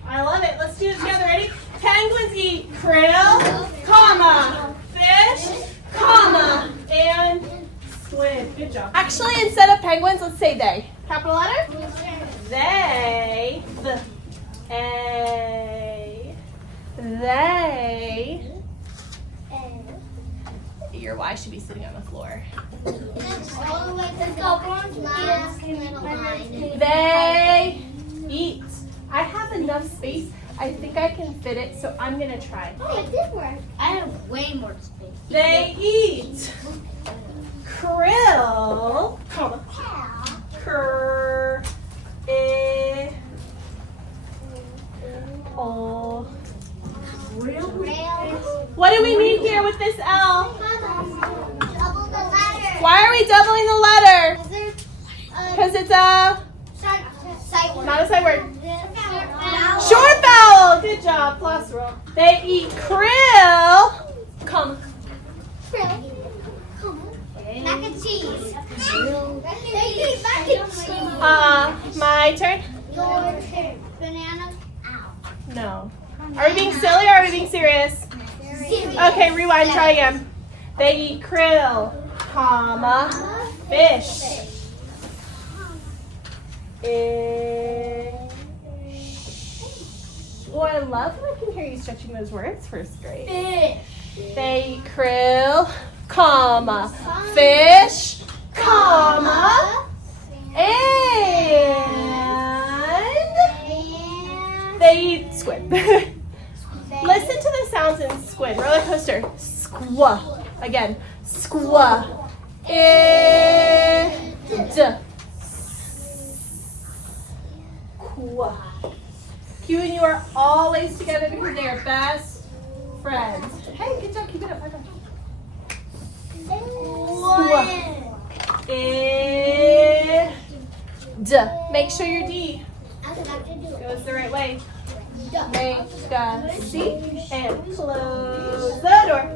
I love it. Let's do it together. Ready? Penguins eat krill, comma, fish, comma, and squid. Good job. Actually, instead of penguins, let's say they. Capital letter? They. The. A. They. Your Y should be sitting on the floor. All the way to the last middle line. They eat. I have enough space. I think I can fit it, so I'm gonna try. Oh, it did work. I have way more space. They eat krill, comma, oh. What do we need here with this L? Double the letter. Why are we doubling the letter? Because it's a, Sight word. not a sight word. Short vowel. Good job. Plus roll. They eat krill, comma. Mac and cheese. My turn? Your turn. Bananas. Ow. No. Are we being silly or are we being serious? Okay, rewind, try again. They eat krill, comma, fish. Oh, I love when I can hear you stretching those words, first grade. Fish. They eat krill, comma, fish, comma, and they eat squid. Listen to the sounds in squid. Roller coaster. Squa. Again. Squa. Qua. Q and you are always together because they are best friends. Hey, good job. Keep it up. High five. Make sure your D goes the right way. Make a seat and close the door.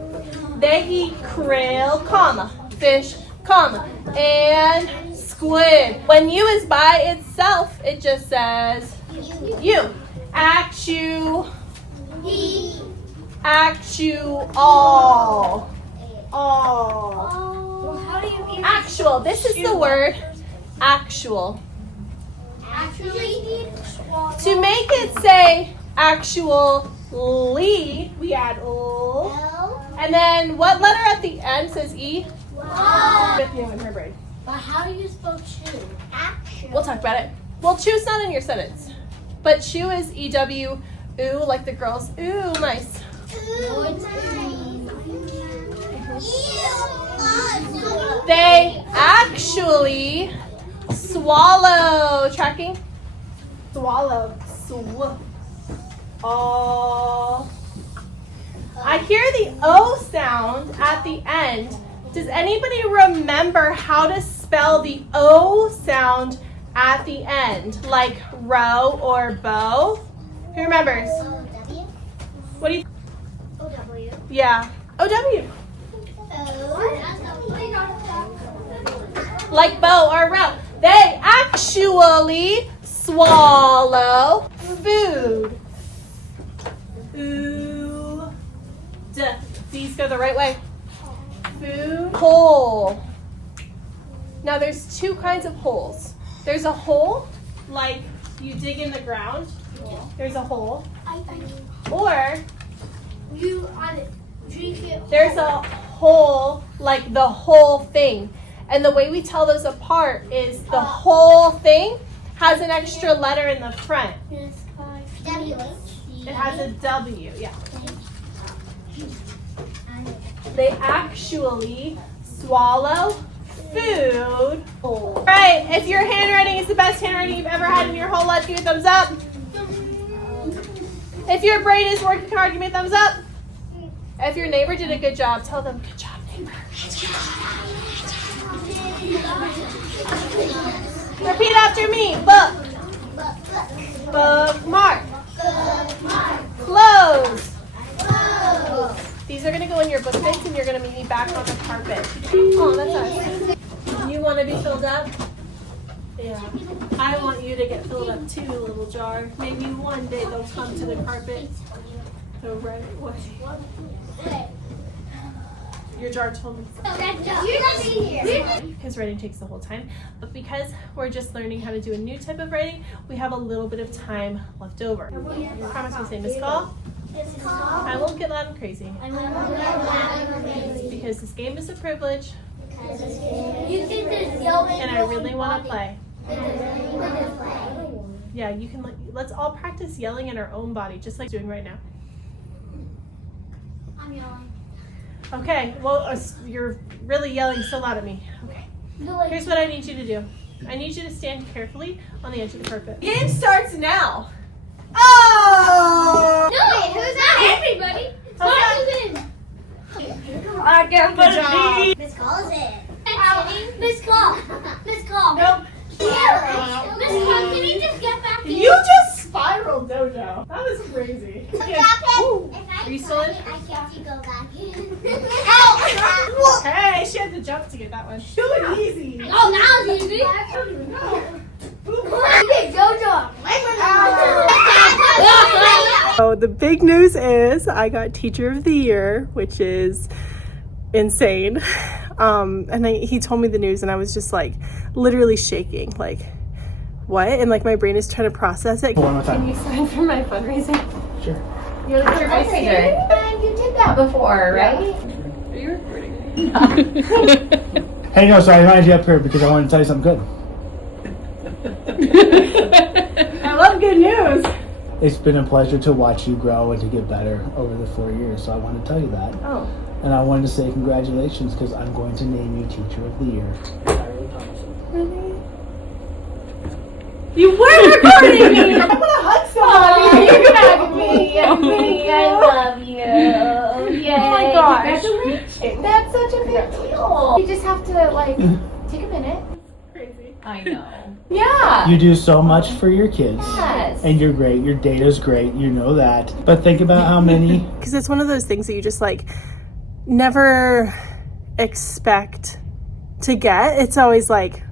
They eat krill, comma, fish, comma, and squid. When U is by itself, it just says U. Actual. All. Actual. This is the word actual. To make it say actually, we add L. And then what letter at the end says E? With you in her brain. But how do you spell chew? Actual. We'll talk about it. Well, chew's not in your sentence. But chew is E-W, ooh, like the girls. Ooh, nice. They actually swallow. Tracking? Swallow. Oh. I hear the O sound at the end. Does anybody remember how to spell the O sound at the end? Like row or bow? Who remembers? O-W. What do you? O-W. Yeah. O-W. O. Like bow or row. They actually swallow food. Food. These go the right way. Food. Hole. Now there's two kinds of holes. There's a hole like you dig in the ground. There's a hole. Or there's a hole like the whole thing. And the way we tell those apart is the whole thing has an extra letter in the front. It has a W, yeah. They actually swallow food. Right, if your handwriting is the best handwriting you've ever had in your whole life, give me a thumbs up. If your brain is working hard, give me a thumbs up. If your neighbor did a good job, tell them, good job, neighbor. Repeat after me. Book. Bookmark. Close. These are going to go in your book bins and you're going to meet me back on the carpet. Oh, that's us. You want to be filled up? Yeah. I want you to get filled up too, little jar. Maybe one day they'll come to the carpet the right way. Your jar told me. Because writing takes the whole time. But because we're just learning how to do a new type of writing, we have a little bit of time left over. Promise me, say Miss Call. I won't get loud and crazy. Because this game is a privilege. And I really want to play. Yeah, you can. Let's all practice yelling in our own body, just like doing right now. I'm yelling. Okay, well, you're really yelling so loud at me. Okay. Here's what I need you to do. I need you to stand carefully on the edge of the carpet. Game starts now. Oh! No, wait, who's that? Everybody. Good job. Miss Call is in. Miss Call. Miss Call. Nope. Miss Call, can you just get back in? You just spiraled, Dojo. That was crazy. Ooh. Are you still in? I have to go back in. Hey, she had to jump to get that one. Do it easy. Oh, now it's easy. I don't even know. Okay, Jojo. So the big news is I got Teacher of the Year, which is insane. And he told me the news and I was just like literally shaking, like what? And like my brain is trying to process it. One more time. Can you sign for my fundraiser? Sure. You're the fundraiser. You did that before, right? Are you recording? Hey, no, so I invited you up here because I wanted to tell you something good. I love good news. It's been a pleasure to watch you grow and to get better over the 4 years, so I wanted to tell you that. Oh. And I wanted to say congratulations because I'm going to name you Teacher of the Year. Really? You were recording me! I want to hug somebody! You got me! I love you! Yay! Oh my gosh. Congratulations! That's such a big deal! You just have to, like, take a minute. Crazy. I know. Yeah! You do so much for your kids. Yes! And you're great. Your data's great. You know that. But think about how many... Because it's one of those things that you just like never expect to get. It's always like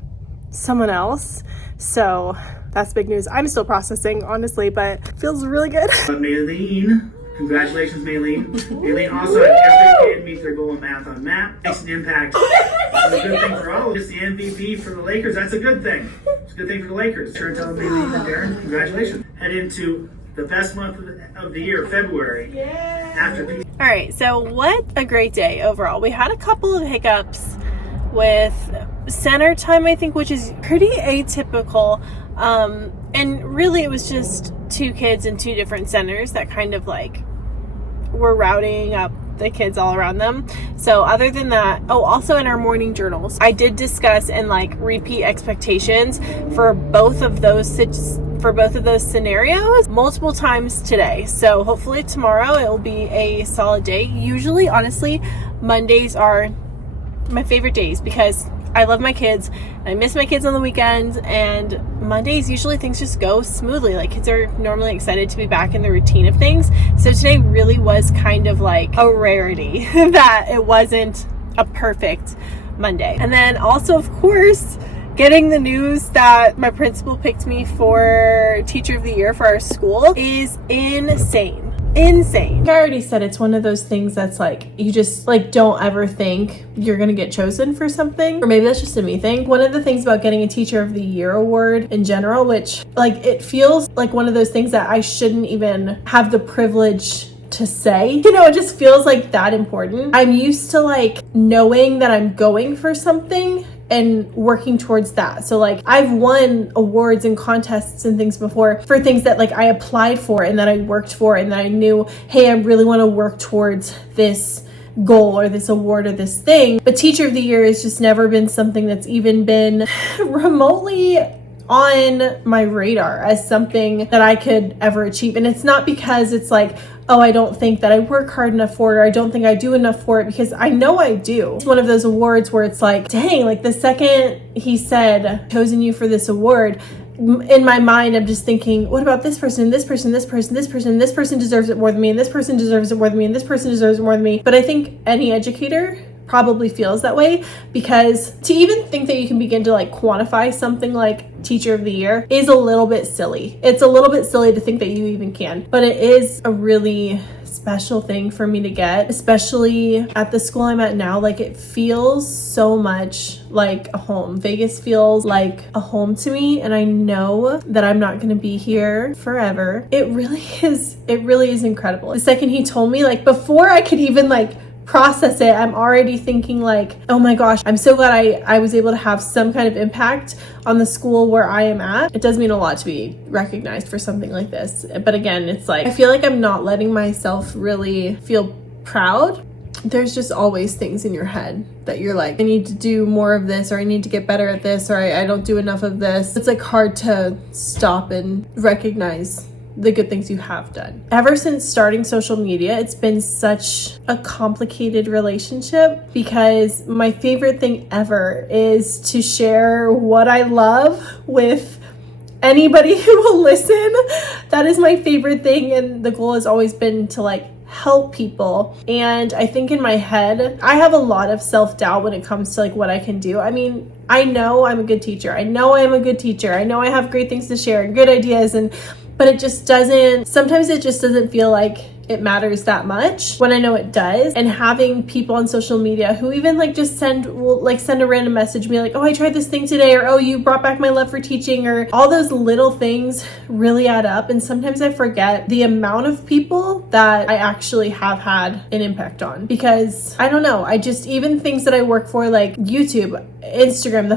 someone else. So that's big news. I'm still processing, honestly, but it feels really good. Maylene, congratulations, Maylene. Maylene also had every kid meet their goal in math on MAP. Makes an impact. It's a good thing for all of us. The MVP for the Lakers, that's a good thing. It's a good thing for the Lakers. Sure, tell Maylene and Darren, congratulations. Head into the best month of the year, February. Yeah. After All right, so what a great day overall. We had a couple of hiccups with center time, I think, which is pretty atypical. And really it was just two kids in two different centers that kind of like were routing up the kids all around them. So other than that, also in our morning journals, I did discuss and like repeat expectations for both of those scenarios multiple times today. So hopefully tomorrow it will be a solid day. Usually, honestly, Mondays are my favorite days because I love my kids. I miss my kids on the weekends, and Mondays usually things just go smoothly. Like kids are normally excited to be back in the routine of things. So today really was kind of like a rarity that it wasn't a perfect Monday. And then also, of course, getting the news that my principal picked me for Teacher of the Year for our school is insane. Insane. I already said it's one of those things that's like you just like don't ever think you're gonna get chosen for something, or maybe that's just a me thing. One of the things about getting a Teacher of the Year award in general, which like it feels like one of those things that I shouldn't even have the privilege to say, you know, it just feels like that important. I'm used to like knowing that I'm going for something and working towards that. So like I've won awards and contests and things before for things that like I applied for and that I worked for and that I knew, hey, I really want to work towards this goal or this award or this thing. But Teacher of the Year has just never been something that's even been remotely on my radar as something that I could ever achieve. And it's not because it's like, oh, I don't think that I work hard enough for it, or I don't think I do enough for it, because I know I do. It's one of those awards where it's like, dang, like the second he said, chosen you for this award, in my mind, I'm just thinking, what about this person, this person, this person, this person, this person deserves it more than me, and this person deserves it more than me, and this person deserves it more than me. But I think any educator probably feels that way, because to even think that you can begin to like quantify something like Teacher of the Year is a little bit silly. It's a little bit silly to think that you even can, but it is a really special thing for me to get, especially at the school I'm at now. Like it feels so much like a home. Vegas feels like a home to me, and I know that I'm not going to be here forever. It really is incredible. The second he told me, like before I could even like process it, I'm already thinking like, oh my gosh, I'm so glad I was able to have some kind of impact on the school where I am at. It does mean a lot to be recognized for something like this. But again, it's like, I feel like I'm not letting myself really feel proud there's just always things in your head that you're like, I need to do more of this, or I need to get better at this, or I don't do enough of this. It's like hard to stop and recognize the good things you have done. Ever since starting social media, it's been such a complicated relationship because my favorite thing ever is to share what I love with anybody who will listen. That is my favorite thing, and the goal has always been to like help people. And I think in my head, I have a lot of self-doubt when it comes to like what I can do. I mean, I know I'm a good teacher. I know I'm a good teacher. I know I have great things to share and good ideas, but it just doesn't, sometimes it just doesn't feel like it matters that much when I know it does. And having people on social media who even like just send a random message to me like, oh, I tried this thing today, or oh, you brought back my love for teaching, or all those little things really add up. And sometimes I forget the amount of people that I actually have had an impact on, because I don't know, I just, even things that I work for like YouTube, Instagram,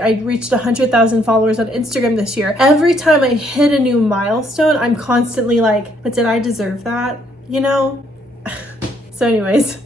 I reached 100,000 followers on Instagram this year. Every time I hit a new milestone, I'm constantly like, but did I deserve that? You know? So anyways,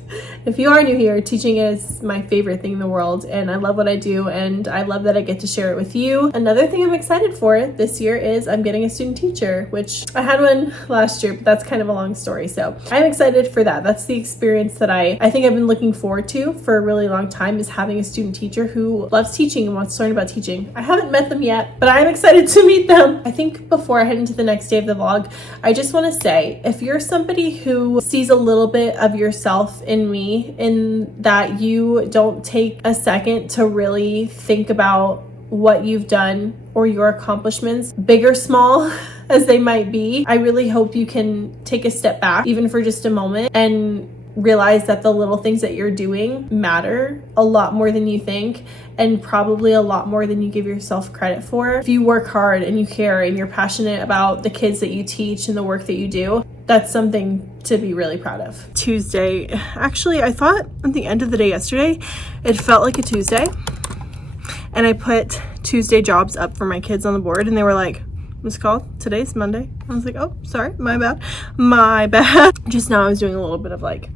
if you are new here, teaching is my favorite thing in the world, and I love what I do, and I love that I get to share it with you. Another thing I'm excited for this year is I'm getting a student teacher, which I had one last year, but that's kind of a long story. So I'm excited for that. That's the experience that I think I've been looking forward to for a really long time, is having a student teacher who loves teaching and wants to learn about teaching. I haven't met them yet, but I'm excited to meet them. I think before I head into the next day of the vlog, I just want to say, if you're somebody who sees a little bit of yourself in me, in that you don't take a second to really think about what you've done or your accomplishments, big or small as they might be, I really hope you can take a step back, even for just a moment, and realize that the little things that you're doing matter a lot more than you think, and probably a lot more than you give yourself credit for. If you work hard and you care and you're passionate about the kids that you teach and the work that you do, that's something to be really proud of. Tuesday. Actually, I thought at the end of the day yesterday, it felt like a Tuesday. And I put Tuesday jobs up for my kids on the board, and they were like, Miss Call, today's Monday. I was like, oh, sorry, my bad. Just now I was doing a little bit of like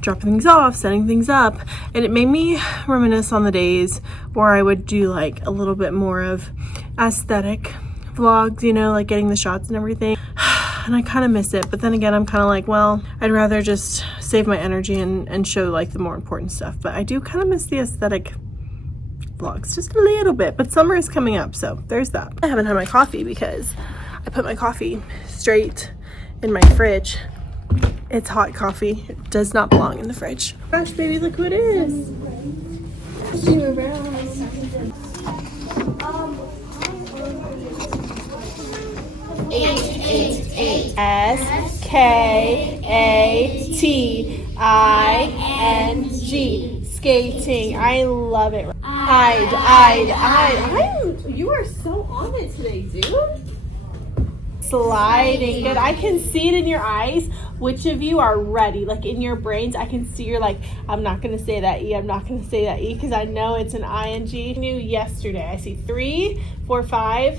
dropping things off, setting things up, and it made me reminisce on the days where I would do like a little bit more of aesthetic vlogs, you know, like getting the shots and everything. And I kind of miss it, but then again, I'm kind of like, well, I'd rather just save my energy and show like the more important stuff. But I do kind of miss the aesthetic vlogs just a little bit, but summer is coming up, so there's that. I haven't had my coffee because I put my coffee straight in my fridge. It's hot coffee. It does not belong in the fridge. Gosh, baby, look who it is. SKATING. Skating. I love it. You are so on it today, dude. Sliding. Good. I can see it in your eyes. Which of you are ready? Like in your brains, I can see you're like, I'm not going to say that E. I'm not going to say that E because I know it's an ING. I knew yesterday. I see 3, 4, 5,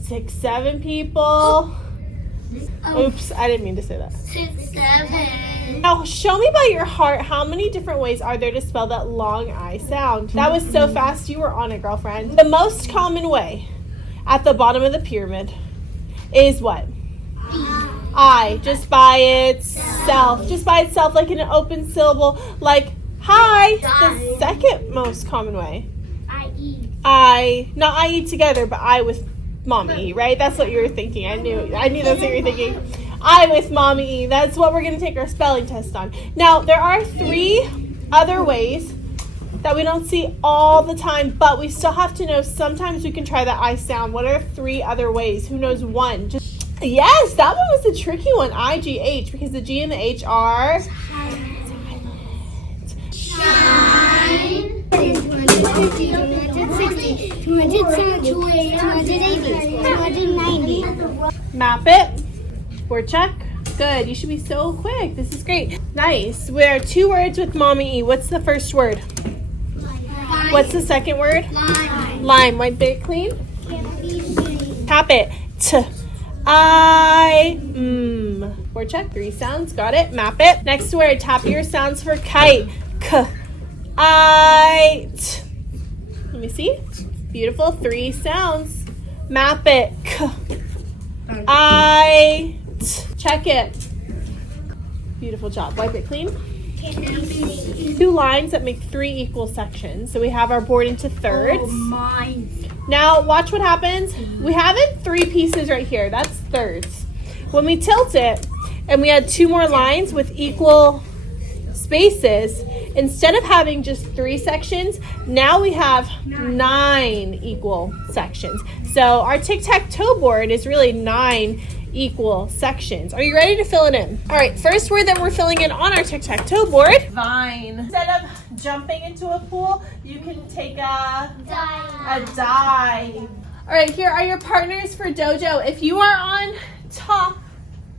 6, 7 people. Oops, I didn't mean to say that. 6, 7. Now, show me by your heart, how many different ways are there to spell that long I sound? That was so fast. You were on it, girlfriend. The most common way at the bottom of the pyramid is what? I, just by itself. Just by itself, like in an open syllable, like hi. The second most common way. I, not I-E together, but I with Mommy E, right? That's what you were thinking. I knew that's what you were thinking. I with Mommy E. That's what we're going to take our spelling test on. Now, there are 3 other ways that we don't see all the time, but we still have to know sometimes we can try that I sound. What are 3 other ways? Who knows one? Yes, that one was the tricky one. I-G-H, because the G and the H are Shine. 250, 260, 270, 280, 290. Map it. Word check. Good. You should be so quick. This is great. Nice. There are 2 words with Mommy E. What's the first word? Lime. What's the second word? Lime. Lime. Wipe it clean. Tap it. Word check, 3 sounds, got it, map it. Next word, tap your sounds for kite. K, I, t. Let me see. Beautiful, 3 sounds. Map it. K, I, t. Check it. Beautiful job. Wipe it clean. 2 lines that make 3 equal sections. So we have our board into thirds. Oh, mine. Now watch what happens. We have it 3 pieces right here. That's thirds. When we tilt it and we add 2 more lines with equal spaces, instead of having just 3 sections, now we have 9 equal sections. So our tic-tac-toe board is really 9 equal sections. Are you ready to fill it in? All right, first word that we're filling in on our tic-tac-toe board, vine. Instead of jumping into a pool, you can take a dive. All right, here are your partners for dojo. If you are on top,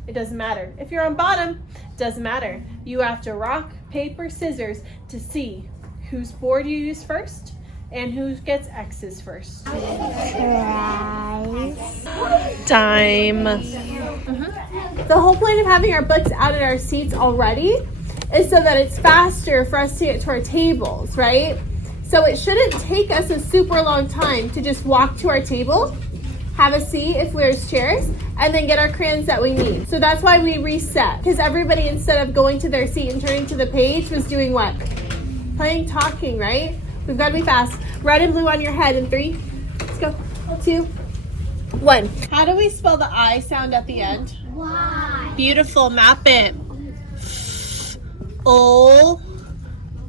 it doesn't matter. If you're on bottom, it doesn't matter. You have to rock, paper, scissors to see whose board you use first and who gets X's first. Dime. The whole point of having our books out at our seats already is so that it's faster for us to get to our tables, right? So it shouldn't take us a super long time to just walk to our table, have a seat if there's chairs, and then get our crayons that we need. So that's why we reset, because everybody, instead of going to their seat and turning to the page, was doing what? Playing, talking, right? We've got to be fast. Red and blue on your head in 3. Let's go. 2, 1. How do we spell the I sound at the end? Why? Beautiful. Map it. O,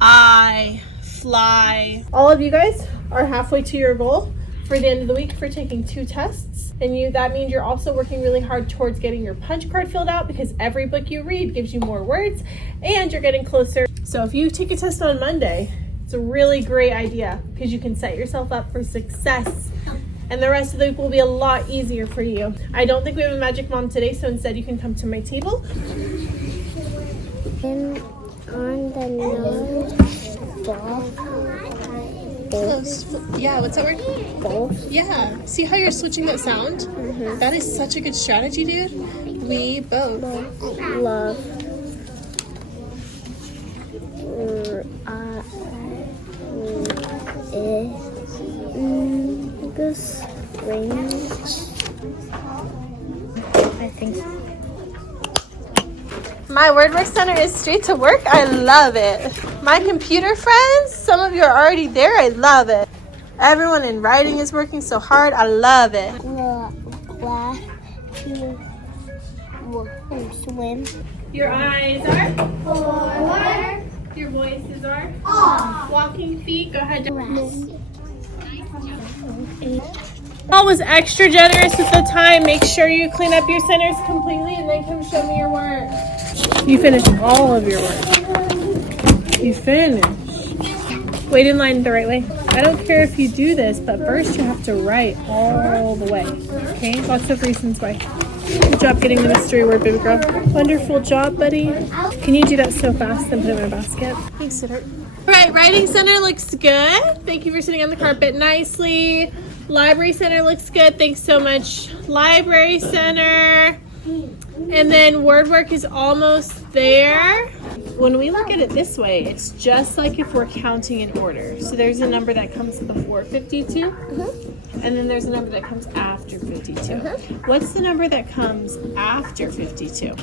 I, fly. All of you guys are halfway to your goal for the end of the week for taking 2 tests. And that means you're also working really hard towards getting your punch card filled out, because every book you read gives you more words and you're getting closer. So if you take a test on Monday, it's a really great idea because you can set yourself up for success. And the rest of the week will be a lot easier for you. I don't think we have a magic mom today, so instead you can come to my table. And on the nose, Yeah, what's that word? both. Yeah. See how you're switching that sound? That is such a good strategy, dude. We both. Love. This range. I think. My word work center is straight to work. I love it. My computer friends, some of you are already there. I love it. Everyone in writing is working so hard. I love it. Swim. Your eyes are forward. Your voices are off. Walking feet. Go ahead. Paul was extra generous with the time. Make sure you clean up your centers completely and then come show me your work. You finished all of your work. You finished. Wait in line the right way. I don't care if you do this, but first you have to write all the way. Okay? Lots of reasons why. Good job getting the mystery word, baby girl. Wonderful job, buddy. Can you do that so fast and put it in my basket? Thanks, sweetheart. All right, writing center looks good. Thank you for sitting on the carpet nicely. Library center looks good. Thanks so much, library center. And then word work is almost there. When we look at it this way, it's just like if we're counting in order. So there's a number that comes before 52, and then there's a number that comes after 52. What's the number that comes after 52?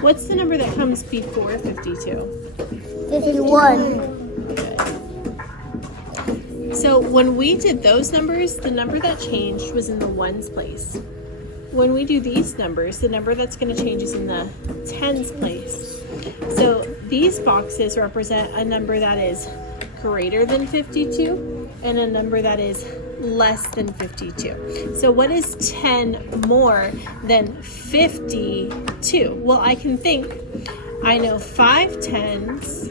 What's the number that comes before 52? 51. So when we did those numbers, the number that changed was in the ones place. When we do these numbers, the number that's going to change is in the tens place. So these boxes represent a number that is greater than 52 and a number that is less than 52. So what is 10 more than 52? Well, I can think, I know 5 tens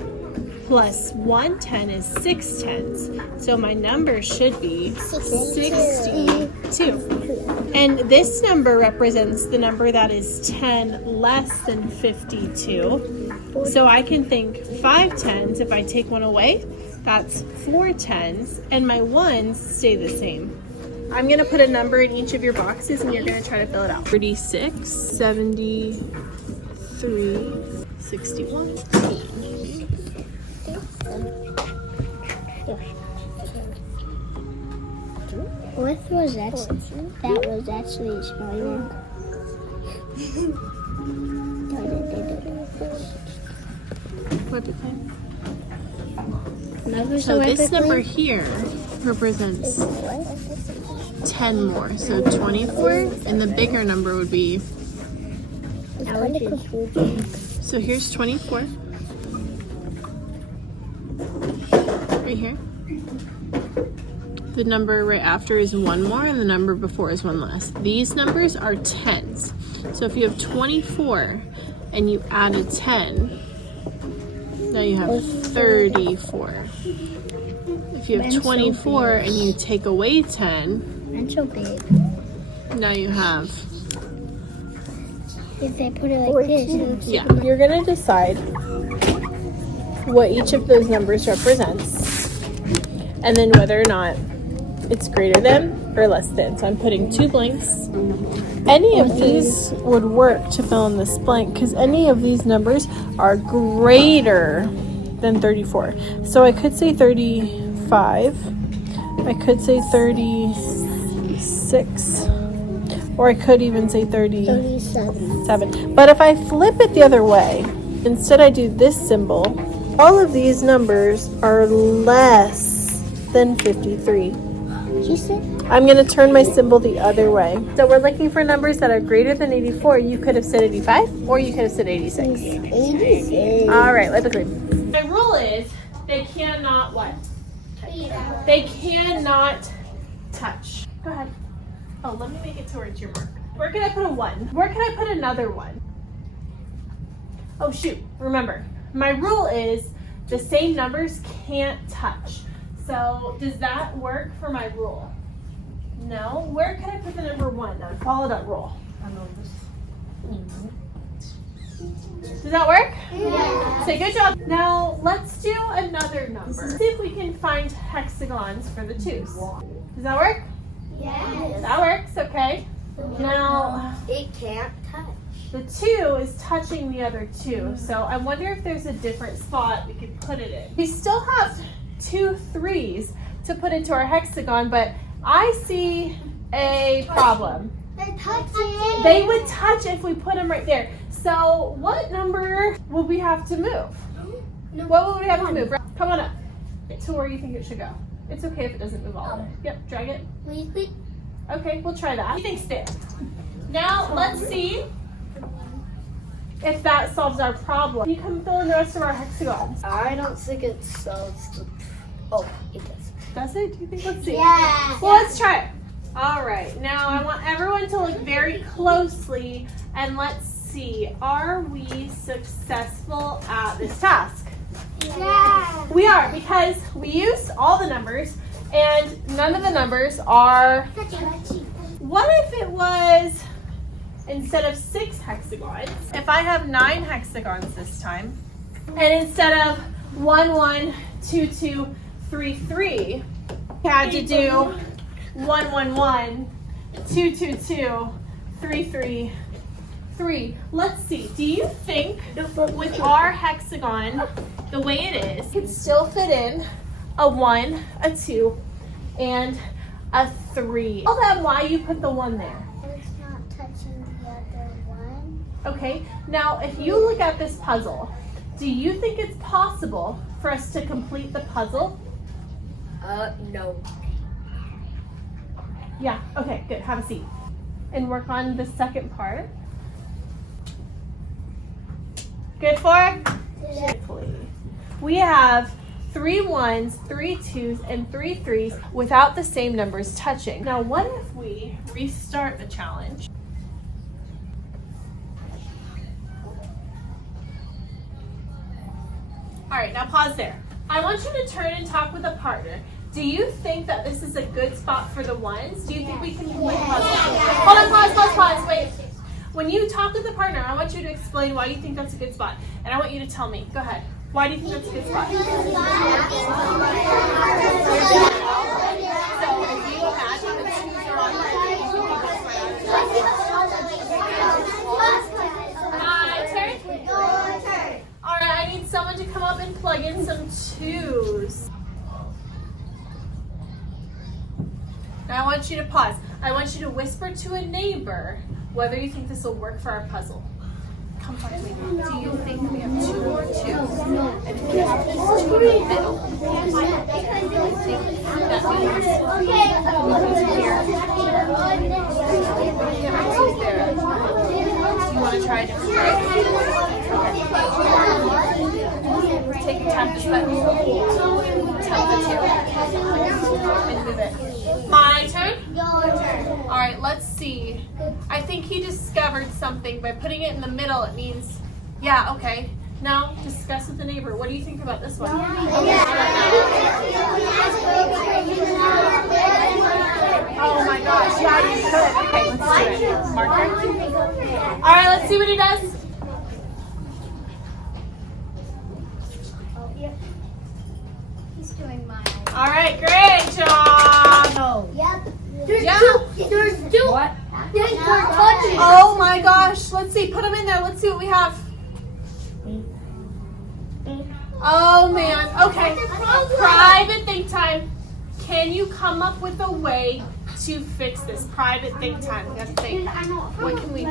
plus 1 10 is 6 tens. So my number should be 62. And this number represents the number that is 10 less than 52. So I can think 5 tens. If I take one away, that's 4 tens. And my ones stay the same. I'm gonna put a number in each of your boxes and you're gonna try to fill it out. 36, 73, 61. What was that? That was actually smiling. Flip it then. Numbers So this number here represents 10 more. So 24, and the bigger number would be, so here's 24. Right here. The number right after is one more, and the number before is one less. These numbers are tens. So if you have 24 and you add a 10, now you have 34. If you have 24 and you take away 10, That's so big. now you have, If they put it like this, it looks yeah. You're gonna decide what each of those numbers represents, and then whether or not it's greater than or less than. So I'm putting 2 blanks. Any of these would work to fill in this blank because any of these numbers are greater than 34. So I could say 35, I could say 36, or I could even say 37. But if I flip it the other way, instead I do this symbol, all of these numbers are less than 53. I'm going to turn my symbol the other way. So we're looking for numbers that are greater than 84. You could have said 85 or you could have said 86. 86. All right, let me clean. My rule is they cannot what? They cannot touch. Go ahead. Oh, let me make it towards your mark. Where can I put a 1? Where can I put another 1? Oh, shoot. Remember, my rule is the same numbers can't touch. So does that work for my rule? No. Where can I put the number 1? Now follow that rule. Does that work? Yeah. Say good job. Now let's do another number. See if we can find hexagons for the 2's. Does that work? Yes. That works. Okay. Now It can't touch. the 2 is touching the other 2. So I wonder if there's a different spot we could put it in. We still have 2 3's to put into our hexagon, but I see a problem. They're touching. They would touch if we put them right there. So what number will we have to move? What will we have to move? Come on up to where you think it should go. It's okay if it doesn't move all the way. Yep, drag it. Okay, we'll try that. What do you think, Stan? Now let's see if that solves our problem. You come fill in the rest of our hexagons. I don't think it solves the... Oh, it does. Does it? Do you think? Let's see. Yeah. Well, let's try it. All right. Now I want everyone to look very closely and let's see. Are we successful at this task? Yeah. We are, because we used all the numbers and none of the numbers are... What if it was, instead of 6 hexagons, if I have 9 hexagons this time, and instead of 1 1 2 2 3 3, I had to do 1 1 1 2 2 2 3 3 3. Let's see. Do you think with our hexagon the way it is, it could still fit in a 1, a 2, and a 3? Tell them why you put the 1 there. It's not touching the other one. Okay. Now, if you look at this puzzle, do you think it's possible for us to complete the puzzle? No. Yeah. Okay. Good. Have a seat and work on the second part. Good for? We have 3 1s, 3 2s, and 3 3s without the same numbers touching. Now, what if we restart the challenge? All right, now pause there. I want you to turn and talk with a partner. Do you think that this is a good spot for the 1s? Do you think we can complete the puzzle? Hold on, pause, wait. When you talk with a partner, I want you to explain why you think that's a good spot. And I want you to tell me. Go ahead. Why do you think that's a good spot? So if you imagine the 2's want you to pause. I want you to whisper to a neighbor whether you think this will work for our puzzle. Come talk to me. Do you think we have 2 more 2s? And if we have these 2 in the middle, I think that means here. We have 2 there. Do you want to try a different way? Okay. Take and tap this button. Tap the 2. And move it. My turn? All right, let's see. I think he discovered something. By putting it in the middle, it means, yeah, okay. Now, discuss with the neighbor. What do you think about this one? Oh my gosh, yeah, you could. Okay, let's do it. Marker. All right, let's see what he does. He's doing mine. All right, great job. Yep. There's 2. What? Oh my gosh, let's see. Put them in there. Let's see what we have. Oh man. Okay. Private think time. Can you come up with a way to fix this? Private think time. We gotta think. What can we do?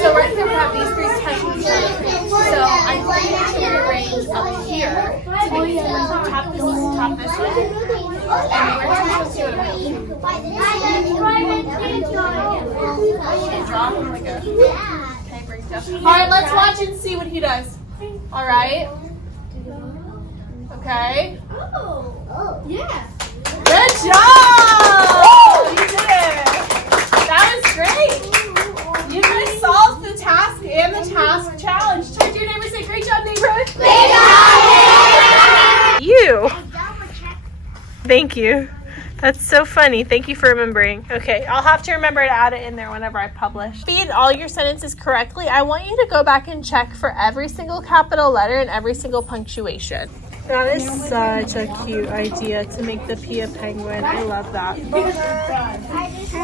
So right here we have these 3 touching each other. So I think we should rearrange up here to make it tap this way, and we're supposed to do it in the middle. Drop him like a. Okay, bring it down. All right, let's watch and see what he does. All right. Okay. Oh, yeah. Good job! You did it. That was great. You guys solved the task and the task challenge. Turn to your neighbor and say, great job, neighbor. Great job! You. Thank you. That's so funny. Thank you for remembering. Okay, I'll have to remember to add it in there whenever I publish. Feed all your sentences correctly. I want you to go back and check for every single capital letter and every single punctuation. That is such a cute idea to make the P a penguin. I love that.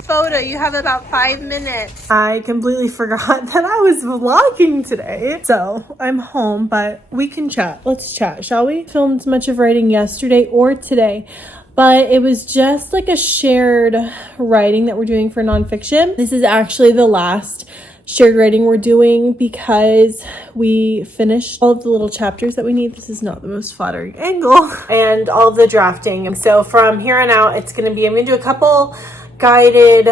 Photo, you have about 5 minutes. I completely forgot that I was vlogging today. So I'm home, but we can chat. Let's chat, shall we? Filmed much of writing yesterday or today, but it was just like a shared writing that we're doing for nonfiction. This is actually the last shared writing we're doing because we finished all of the little chapters that we need. This is not the most flattering angle. And all of the drafting. So from here on out, it's going to be, I'm going to do a couple guided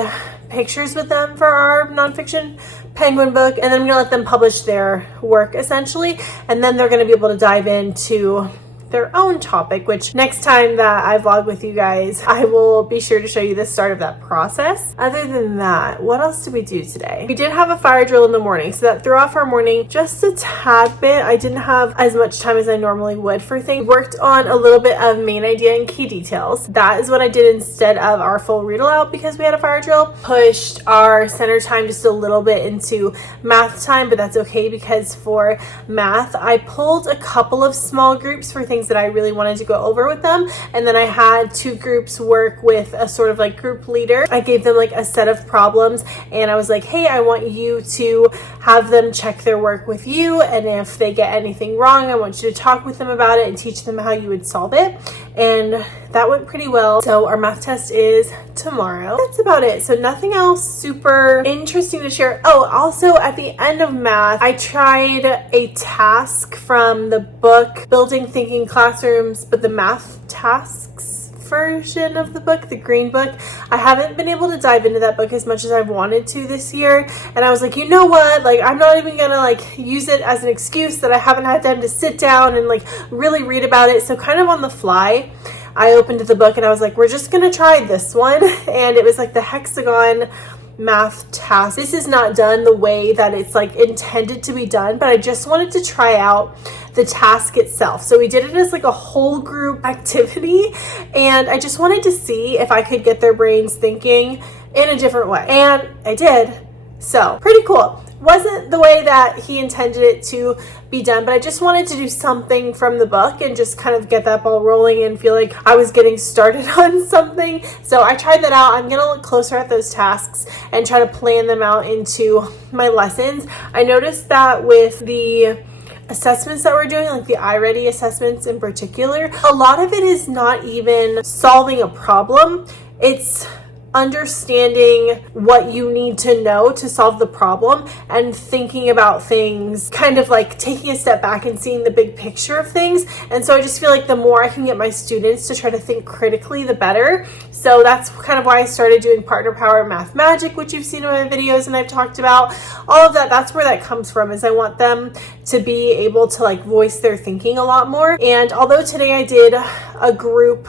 pictures with them for our nonfiction penguin book, and then I'm going to let them publish their work essentially, and then they're going to be able to dive into their own topic, which next time that I vlog with you guys, I will be sure to show you the start of that process. Other than that, what else did we do today? We did have a fire drill in the morning, so that threw off our morning just a tad bit. I didn't have as much time as I normally would for things. Worked on a little bit of main idea and key details. That is what I did instead of our full read aloud because we had a fire drill. Pushed our center time just a little bit into math time, but that's okay because for math, I pulled a couple of small groups for things that I really wanted to go over with them, and then I had 2 groups work with a sort of like group leader. I gave them like a set of problems, and I was like, hey, I want you to have them check their work with you, and if they get anything wrong, I want you to talk with them about it and teach them how you would solve it. And that went pretty well. So our math test is tomorrow. That's about it. So nothing else super interesting to share. Oh, also at the end of math, I tried a task from the book Building Thinking Classrooms, but the math tasks version of the book, the green book. I haven't been able to dive into that book as much as I wanted to this year, and I was like, you know what, like I'm not even gonna like use it as an excuse that I haven't had time to sit down and like really read about it. So kind of on the fly, I opened the book and I was like, we're just gonna try this one. And it was like the hexagon math task. This is not done the way that it's like intended to be done, but I just wanted to try out the task itself. So we did it as like a whole group activity, and I just wanted to see if I could get their brains thinking in a different way, and I did. So pretty cool. Wasn't the way that he intended it to be done, but I just wanted to do something from the book and just kind of get that ball rolling and feel like I was getting started on something. So I tried that out. I'm gonna look closer at those tasks and try to plan them out into my lessons. I noticed that with the assessments that we're doing, like the iReady assessments in particular, a lot of it is not even solving a problem. It's understanding what you need to know to solve the problem and thinking about things, kind of like taking a step back and seeing the big picture of things. And so I just feel like the more I can get my students to try to think critically, the better. So that's kind of why I started doing Partner Power Math Magic, which you've seen in my videos and I've talked about. All of that, that's where that comes from, is I want them to be able to like voice their thinking a lot more. And although today I did a group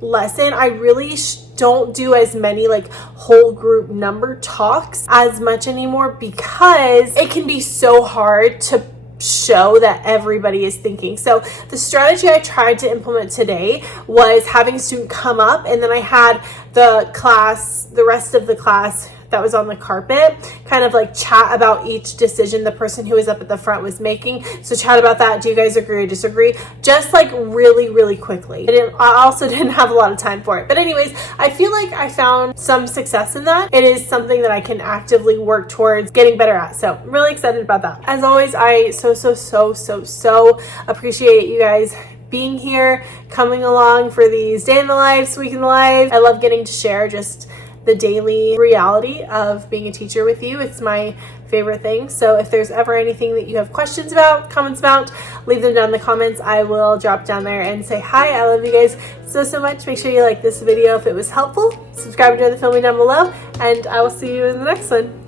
lesson, I really don't do as many like whole group number talks as much anymore, because it can be so hard to show that everybody is thinking. So the strategy I tried to implement today was having a student come up, and then I had the rest of the class that was on the carpet kind of like chat about each decision the person who was up at the front was making. So chat about that. Do you guys agree or disagree? Just like really quickly. I also didn't have a lot of time for it. But anyways, I feel like I found some success in that. It is something that I can actively work towards getting better at. So I'm really excited about that. As always, I so appreciate you guys being here, coming along for these day in the life, week in the life. I love getting to share just the daily reality of being a teacher with you. It's my favorite thing. So if there's ever anything that you have questions about, comments about, leave them down in the comments. I will drop down there and say hi. I love you guys so much. Make sure you like this video if it was helpful. Subscribe and join the family down below, and I will see you in the next one.